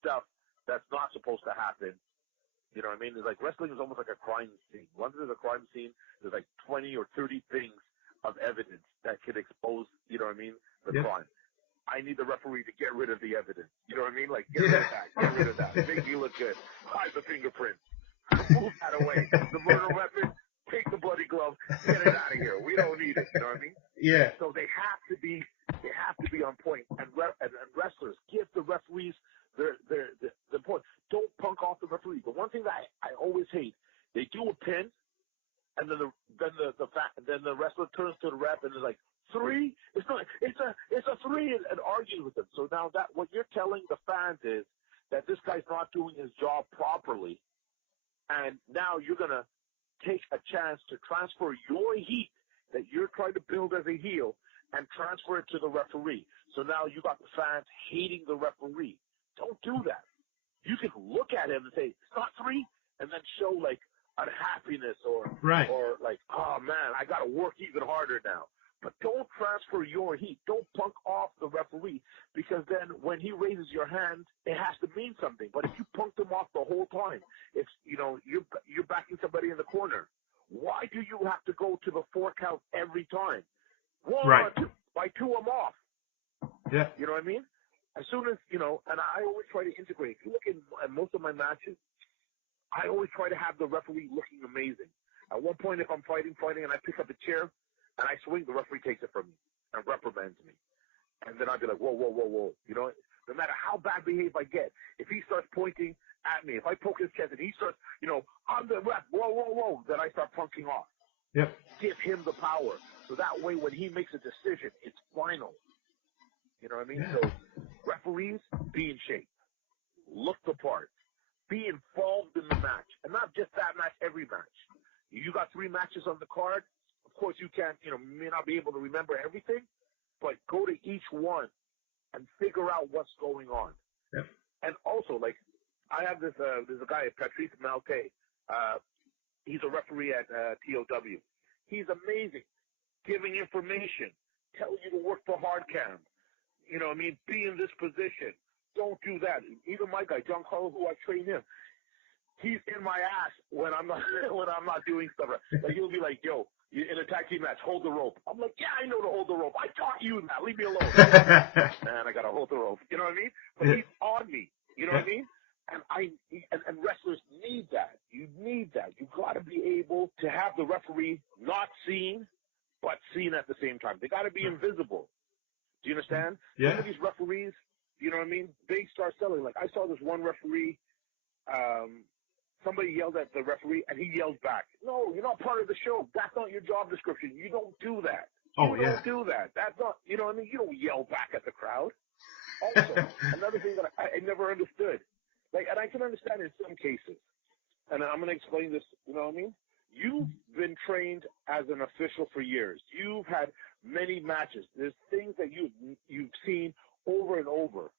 stuff that's not supposed to happen. You know what I mean? It's like wrestling is almost like a crime scene. Once there's a crime scene, there's like 20 or 30 things of evidence that could expose, you know what I mean, the crime. I need the referee to get rid of the evidence. You know what I mean? Like, get rid of that. Get rid of that. Make you look good. Hide the fingerprints. Move that away. The murder weapon, take the bloody glove, get it out of here. We don't need it. You know what I mean? Yeah. So they have to be on point. And wrestlers, give the referees the point. Don't punk off the referee. The one thing that I always hate, they do a pin, and then the wrestler turns to the ref and is like, 3? It's not. It's a 3, and argues with them. So now that what you're telling the fans is that this guy's not doing his job properly, and now you're gonna take a chance to transfer your heat that you're trying to build as a heel and transfer it to the referee. So now you got the fans hating the referee. Don't do that. You can look at him and say it's not 3, and then show like unhappiness or like, oh man, I got to work even harder now. But don't transfer your heat. Don't punk off the referee because then when he raises your hand, it has to mean something. But if you punk them off the whole time, if you know you're backing somebody in the corner, why do you have to go to the 4 count every time? 1, 2, by 2, I'm off. Yeah. You know what I mean? As soon as and I always try to integrate. If you look at most of my matches, I always try to have the referee looking amazing. At one point, if I'm fighting, and I pick up a chair. And I swing, the referee takes it from me and reprimands me. And then I'd be like, whoa. You know, no matter how bad behaved I get, if he starts pointing at me, if I poke his chest and he starts, I'm the ref, whoa, then I start punking off. Yep. Give him the power. So that way when he makes a decision, it's final. You know what I mean? So referees, be in shape. Look the part. Be involved in the match. And not just that match, every match. You got 3 matches on the card. Of course, you can't, may not be able to remember everything, but go to each one and figure out what's going on. Yep. And also, like, I have there's a guy, Patrice Malte. He's a referee at TOW. He's amazing, giving information, telling you to work the hard cam. You know what I mean? Be in this position. Don't do that. Even my guy, John Carlo, who I train him, he's in my ass when I'm not doing stuff right. Like he'll be like, yo, in a tag team match, hold the rope. I'm like, yeah, I know to hold the rope. I taught you that. Leave me alone. And I gotta hold the rope. You know what I mean? But he's on me. You know what I mean? And wrestlers need that. You need that. You gotta be able to have the referee not seen, but seen at the same time. They gotta be invisible. Do you understand? Yeah. Some of these referees, you know what I mean? They start selling. Like I saw this one referee. Somebody yelled at the referee, and he yelled back, "No, you're not part of the show. That's not your job description. You don't do that. You don't do that. That's not, you know what I mean? You don't yell back at the crowd." Also, another thing that I never understood, like, and I can understand in some cases, and I'm going to explain this, you know what I mean? You've been trained as an official for years. You've had many matches. There's things that you've seen over and over.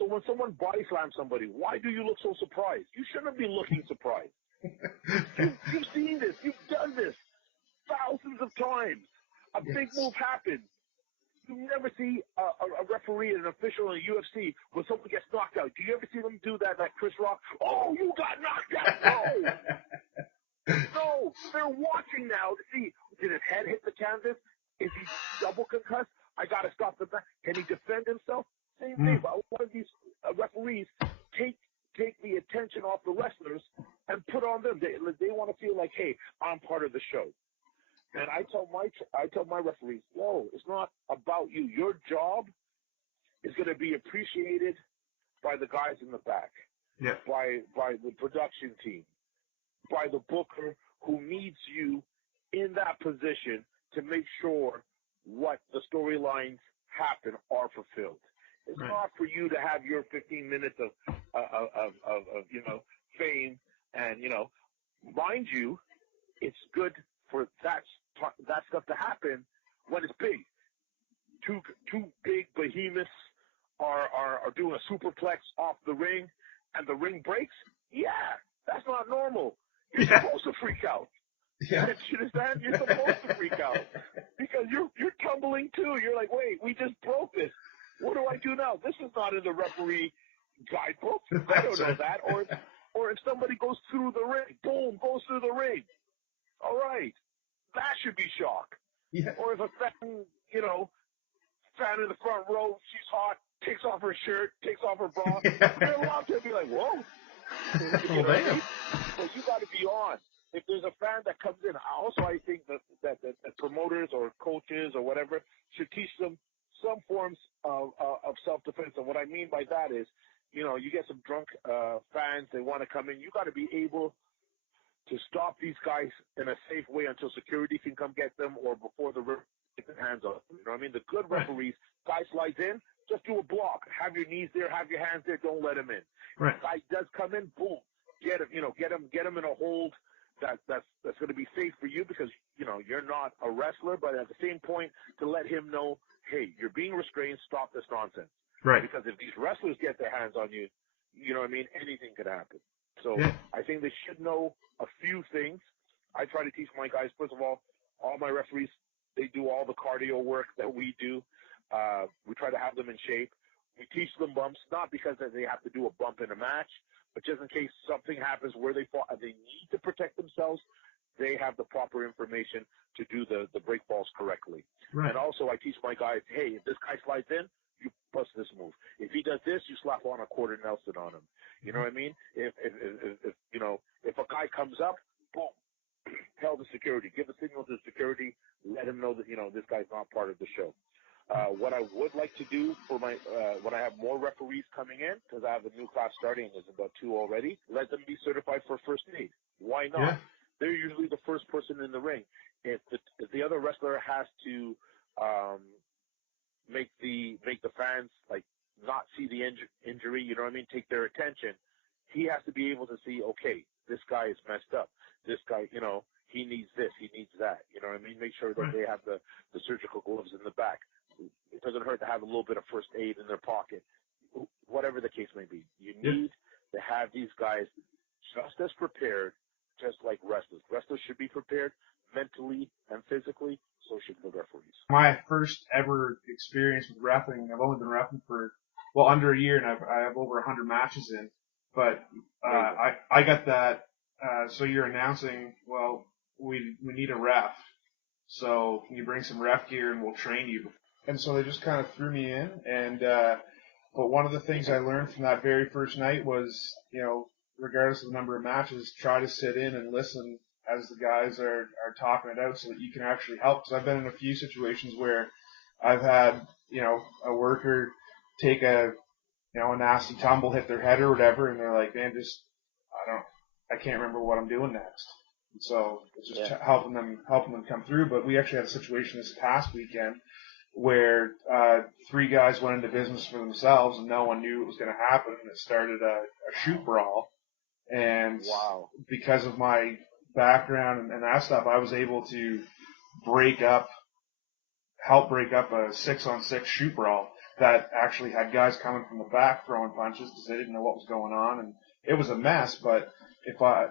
So when someone body slams somebody, why do you look so surprised? You shouldn't be looking surprised. You've seen this. You've done this thousands of times. A big move happens. You never see a referee and an official in the UFC when someone gets knocked out. Do you ever see them do that, like Chris Rock? Oh, you got knocked out. No. No. They're watching now to see, did his head hit the canvas? Is he double concussed? I got to stop the back. Can he defend himself? Same thing, but a lot of these referees take the attention off the wrestlers and put on them. They want to feel like, hey, I'm part of the show. And I tell my referees, no, it's not about you. Your job is going to be appreciated by the guys in the back, by the production team, by the booker who needs you in that position to make sure what the storylines happen are fulfilled. It's not for you to have your 15 minutes of fame, and mind you, it's good for that stuff to happen when it's big. Two big behemoths are doing a superplex off the ring, and the ring breaks. Yeah, that's not normal. You're supposed to freak out. Yeah. You understand? You're supposed to freak out because you're tumbling too. You're like, wait, we just broke this. What do I do now? This is not in the referee guidebook. I don't know that. Or if somebody goes through the ring, boom, goes through the ring. All right, that should be shock. Yeah. Or if a fan, fan in the front row, she's hot, takes off her shirt, takes off her bra, you're allowed to be like, whoa. Well, damn. So you got to be on. If there's a fan that comes in, I think that promoters or coaches or whatever should teach them some forms of self-defense. And what I mean by that is, you get some drunk fans, they want to come in. You got to be able to stop these guys in a safe way until security can come get them or before the get their hands on them. You know what I mean? The good referees, guy slides in, just do a block. Have your knees there, have your hands there, don't let him in. Right. If guy does come in, boom, get him, get him in a hold that's going to be safe for you because, you're not a wrestler, but at the same point to let him know, hey, you're being restrained, stop this nonsense. Right. Because if these wrestlers get their hands on you, you know what I mean, anything could happen. So I think they should know a few things. I try to teach my guys, first of all my referees, they do all the cardio work that we do. We try to have them in shape. We teach them bumps, not because they have to do a bump in a match, but just in case something happens where they fall and they need to protect themselves, they have the proper information to do the break balls correctly. Right. And also I teach my guys, hey, if this guy slides in, you bust this move. If he does this, you slap on a quarter Nelson on him. You know what I mean? If a guy comes up, boom, tell the security, give a signal to security, let him know that, this guy's not part of the show. What I would like to do for my when I have more referees coming in, because I have a new class starting, there's about 2 already, let them be certified for first aid. Why not? Yeah. They're usually the first person in the ring. If the other wrestler has to make the fans like not see the injury, you know what I mean, take their attention, he has to be able to see, okay, this guy is messed up. This guy, he needs this, he needs that. You know what I mean? Make sure that they have the surgical gloves in the back. It doesn't hurt to have a little bit of first aid in their pocket. Whatever the case may be, you need to have these guys just as prepared, just like wrestlers. Wrestlers should be prepared mentally and physically, so should the referees. My first ever experience with wrestling, I've only been wrestling for, under a year, and I have over 100 matches in. But I got that. So you're announcing, well, we need a ref. So can you bring some ref gear and we'll train you? And so they just kind of threw me in. And but one of the things I learned from that very first night was, regardless of the number of matches, try to sit in and listen as the guys are talking it out so that you can actually help. Because I've been in a few situations where I've had, a worker take a nasty tumble, hit their head or whatever, and they're like, man, I can't remember what I'm doing next. And so it's just helping them come through. But we actually had a situation this past weekend where 3 guys went into business for themselves and no one knew it was going to happen, and it started a shoot brawl. And because of my background and that stuff, I was able to help break up a 6-on-6 shoot brawl that actually had guys coming from the back throwing punches because they didn't know what was going on, and it was a mess. But if I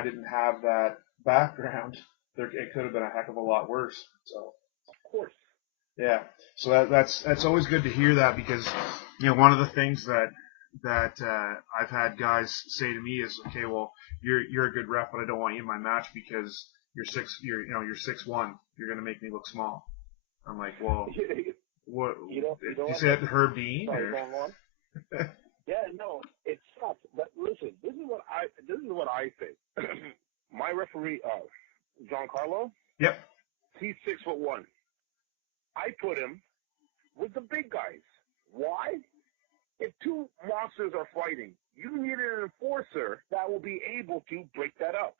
didn't have that background, it could have been a heck of a lot worse. So of course, yeah. So that's always good to hear that, because one of the things that I've had guys say to me is, okay, well, you're a good ref, but I don't want you in my match because you're 6'1", you're going to make me look small. I'm like, well, what? You said Herb Dean? Yeah, no, it sucks. But listen, this is what I think. My referee, John Carlo. Yep. He's 6'1". I put him with the big guys. Why? If 2 monsters are fighting, you need an enforcer that will be able to break that up.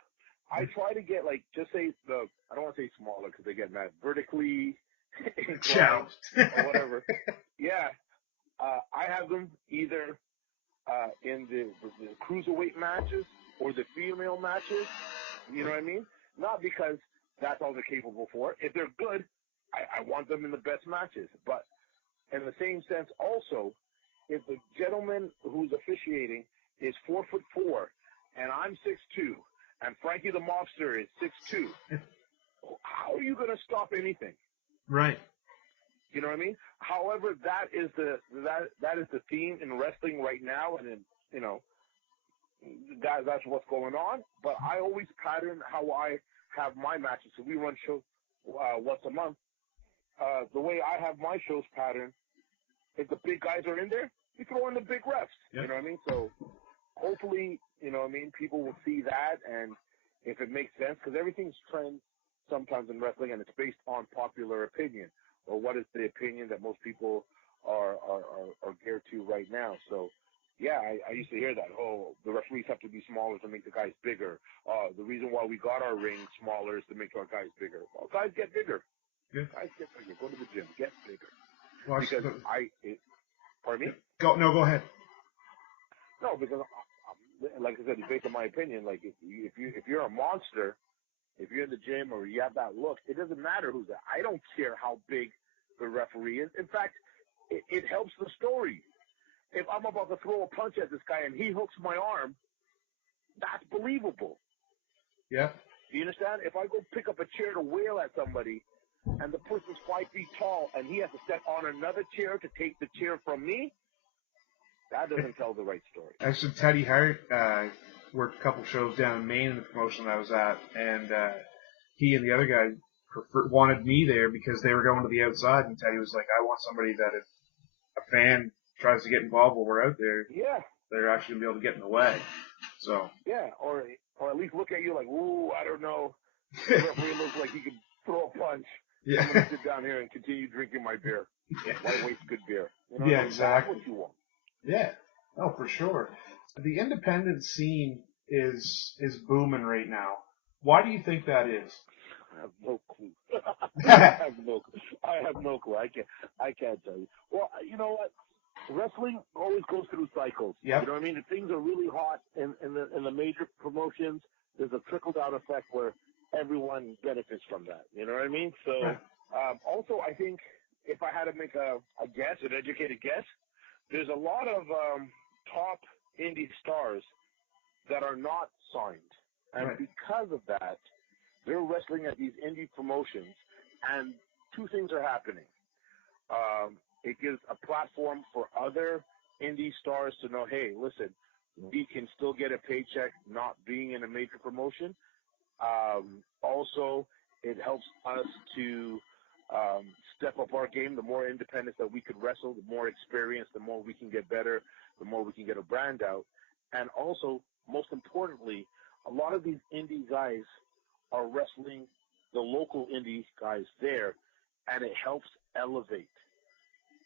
I try to get, just say I don't want to say smaller because they get mad, vertically inclined or whatever. Yeah. I have them either in the cruiserweight matches or the female matches. You know what I mean? Not because that's all they're capable for. If they're good, I want them in the best matches. But in the same sense also, if the gentleman who's officiating is 4'4" and I'm 6'2", and Frankie the Mobster is 6'2", how are you going to stop anything? Right. You know what I mean? However, that is the theme in wrestling right now, and that's what's going on. But I always pattern how I have my matches. So we run shows once a month. The way I have my shows patterned, if the big guys are in there, you throw in the big refs. Yep. You know what I mean? So hopefully, people will see that, and if it makes sense, because everything's trend sometimes in wrestling, and it's based on popular opinion, or what is the opinion that most people are geared to right now. So, yeah, I used to hear that. Oh, the referees have to be smaller to make the guys bigger. The reason why we got our ring smaller is to make our guys bigger. Well, guys get bigger. Yeah. Guys get bigger. Go to the gym. Get bigger. Well, because pardon me? Go ahead. No, because like I said, it's based on my opinion. Like if you're a monster, if you're in the gym or you have that look, it doesn't matter who's there. I don't care how big the referee is. In fact, it helps the story. If I'm about to throw a punch at this guy and he hooks my arm, that's believable. Yeah. Do you understand? If I go pick up a chair to wail at somebody and the person's 5 feet tall and he has to step on another chair to take the chair from me, that doesn't tell the right story. Actually, Teddy Hart worked a couple shows down in Maine in the promotion I was at, and he and the other guy wanted me there because they were going to the outside, and Teddy was like, I want somebody that if a fan tries to get involved while we're out there, they're actually going to be able to get in the way. So yeah, or at least look at you like, ooh, I don't know. The referee looks like he could throw a punch. Yeah. I'm going to sit down here and continue drinking my beer. Why waste good beer? Yeah, exactly. That's what you want. Yeah. Oh, for sure. The independent scene is booming right now. Why do you think that is? I have no clue. I have no clue. I can't tell you. Well, you know what? Wrestling always goes through cycles. Yep. You know what I mean? If things are really hot in the major promotions, there's a trickle-down effect where everyone benefits from that. You know what I mean? So, also, I think if I had to make a guess, an educated guess, there's a lot of top indie stars that are not signed. And because of that, they're wrestling at these indie promotions, and 2 things are happening. It gives a platform for other indie stars to know, hey, listen, we can still get a paycheck not being in a major promotion. Also, it helps us to step up our game. The more independence that we could wrestle, the more experience, the more we can get better, the more we can get a brand out. And also, most importantly, a lot of these indie guys are wrestling the local indie guys there, and it helps elevate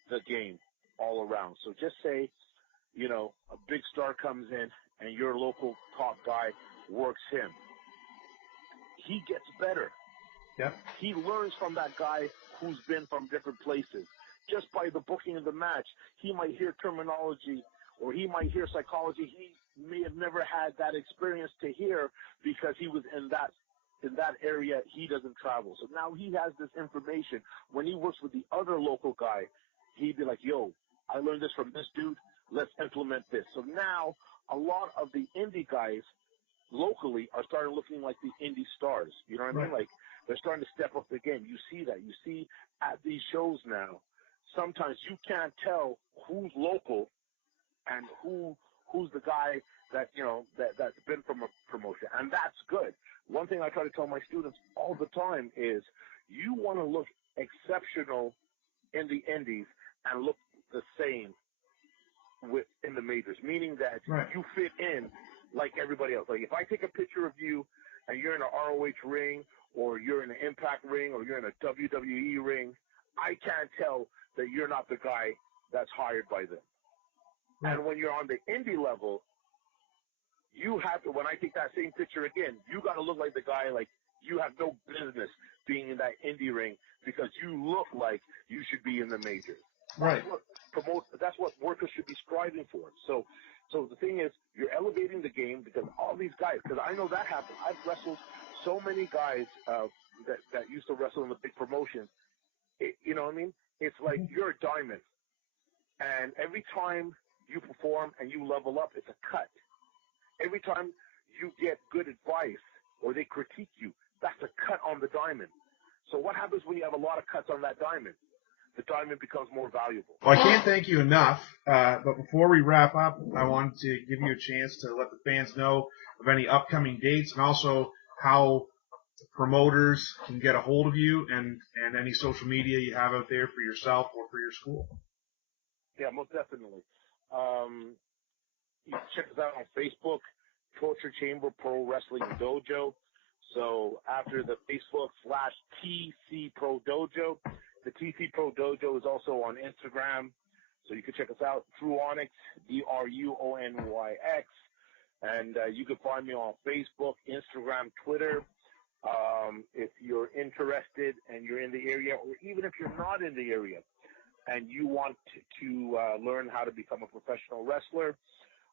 the game all around. So just say, you know, a big star comes in and your local top guy works him. He gets better. Yep. He learns from that guy who's been from different places. Just by the booking of the match, he might hear terminology or he might hear psychology he may have never had that experience to hear because he was in that area. He doesn't travel. So now he has this information. When he works with the other local guy, he'd be like, yo, I learned this from this dude. Let's implement this. So now a lot of the indie guys locally are starting looking like the indie stars. You know what I mean? Like, they're starting to step up the game. You see that. You see at these shows now, sometimes you can't tell who's local and who's the guy that, you know, that's been from a promotion. And that's good. One thing I try to tell my students all the time is you want to look exceptional in the indies and look the same in the majors, meaning that you fit in like everybody else. Like if I take a picture of you and you're in an ROH ring or you're in an Impact ring or you're in a WWE ring, I can't tell that you're not the guy that's hired by them. And when you're on the indie level, you have to, when I take that same picture again, you got to look like the guy, like you have no business being in that indie ring because you look like you should be in the majors. Right. That's what workers should be striving for. So the thing is, you're elevating the game because all these guys, because I know that happened. I've wrestled so many guys that used to wrestle in the big promotions. You know what I mean? It's like you're a diamond. And every time you perform and you level up, it's a cut. Every time you get good advice or they critique you, that's a cut on the diamond. So what happens when you have a lot of cuts on that diamond? The diamond becomes more valuable. Well, I can't thank you enough, but before we wrap up, I wanted to give you a chance to let the fans know of any upcoming dates and also how promoters can get a hold of you and any social media you have out there for yourself or for your school. Yeah, most definitely. You can check us out on Facebook, Torture Chamber Pro Wrestling Dojo. So after the Facebook /TC Pro Dojo, the TC Pro Dojo is also on Instagram. So you can check us out, Dru Onyx, DRUONYX. And you can find me on Facebook, Instagram, Twitter. If you're interested and you're in the area, or even if you're not in the area and you want to learn how to become a professional wrestler,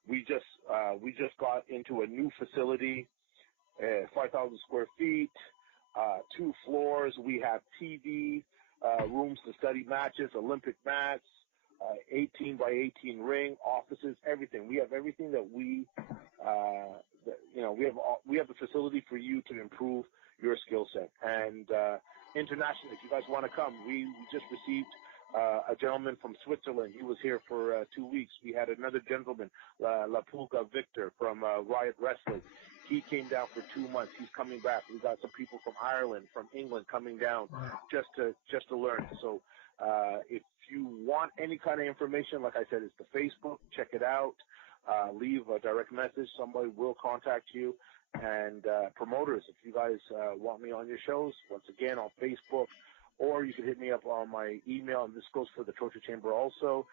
we just got into a new facility, 5,000 square feet, 2 floors. We have TV, rooms to study matches, Olympic mats, 18 by 18 ring, offices, everything. We have everything that we have the facility for you to improve your skill set. And internationally, if you guys want to come, we just received a gentleman from Switzerland. He was here for 2 weeks. We had another gentleman, La Pulga Victor from Riot Wrestling. He came down for 2 months. He's coming back. We got some people from Ireland, from England coming down just to learn. So if you want any kind of information, like I said, it's the Facebook. Check it out. Leave a direct message. Somebody will contact you. And promoters, if you guys want me on your shows, once again on Facebook, or you can hit me up on my email, and this goes for the Torture Chamber also.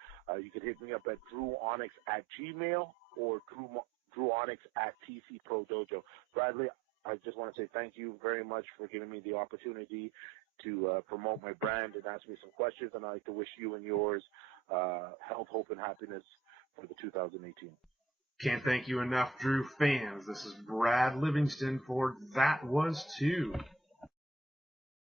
You can hit me up at druonyx@gmail or druonyx@TC Pro Dojo. Bradley, I just want to say thank you very much for giving me the opportunity to promote my brand and ask me some questions, and I'd like to wish you and yours health, hope, and happiness for the 2018. Can't thank you enough, Dru fans. This is Brad Livingston for That Was Two.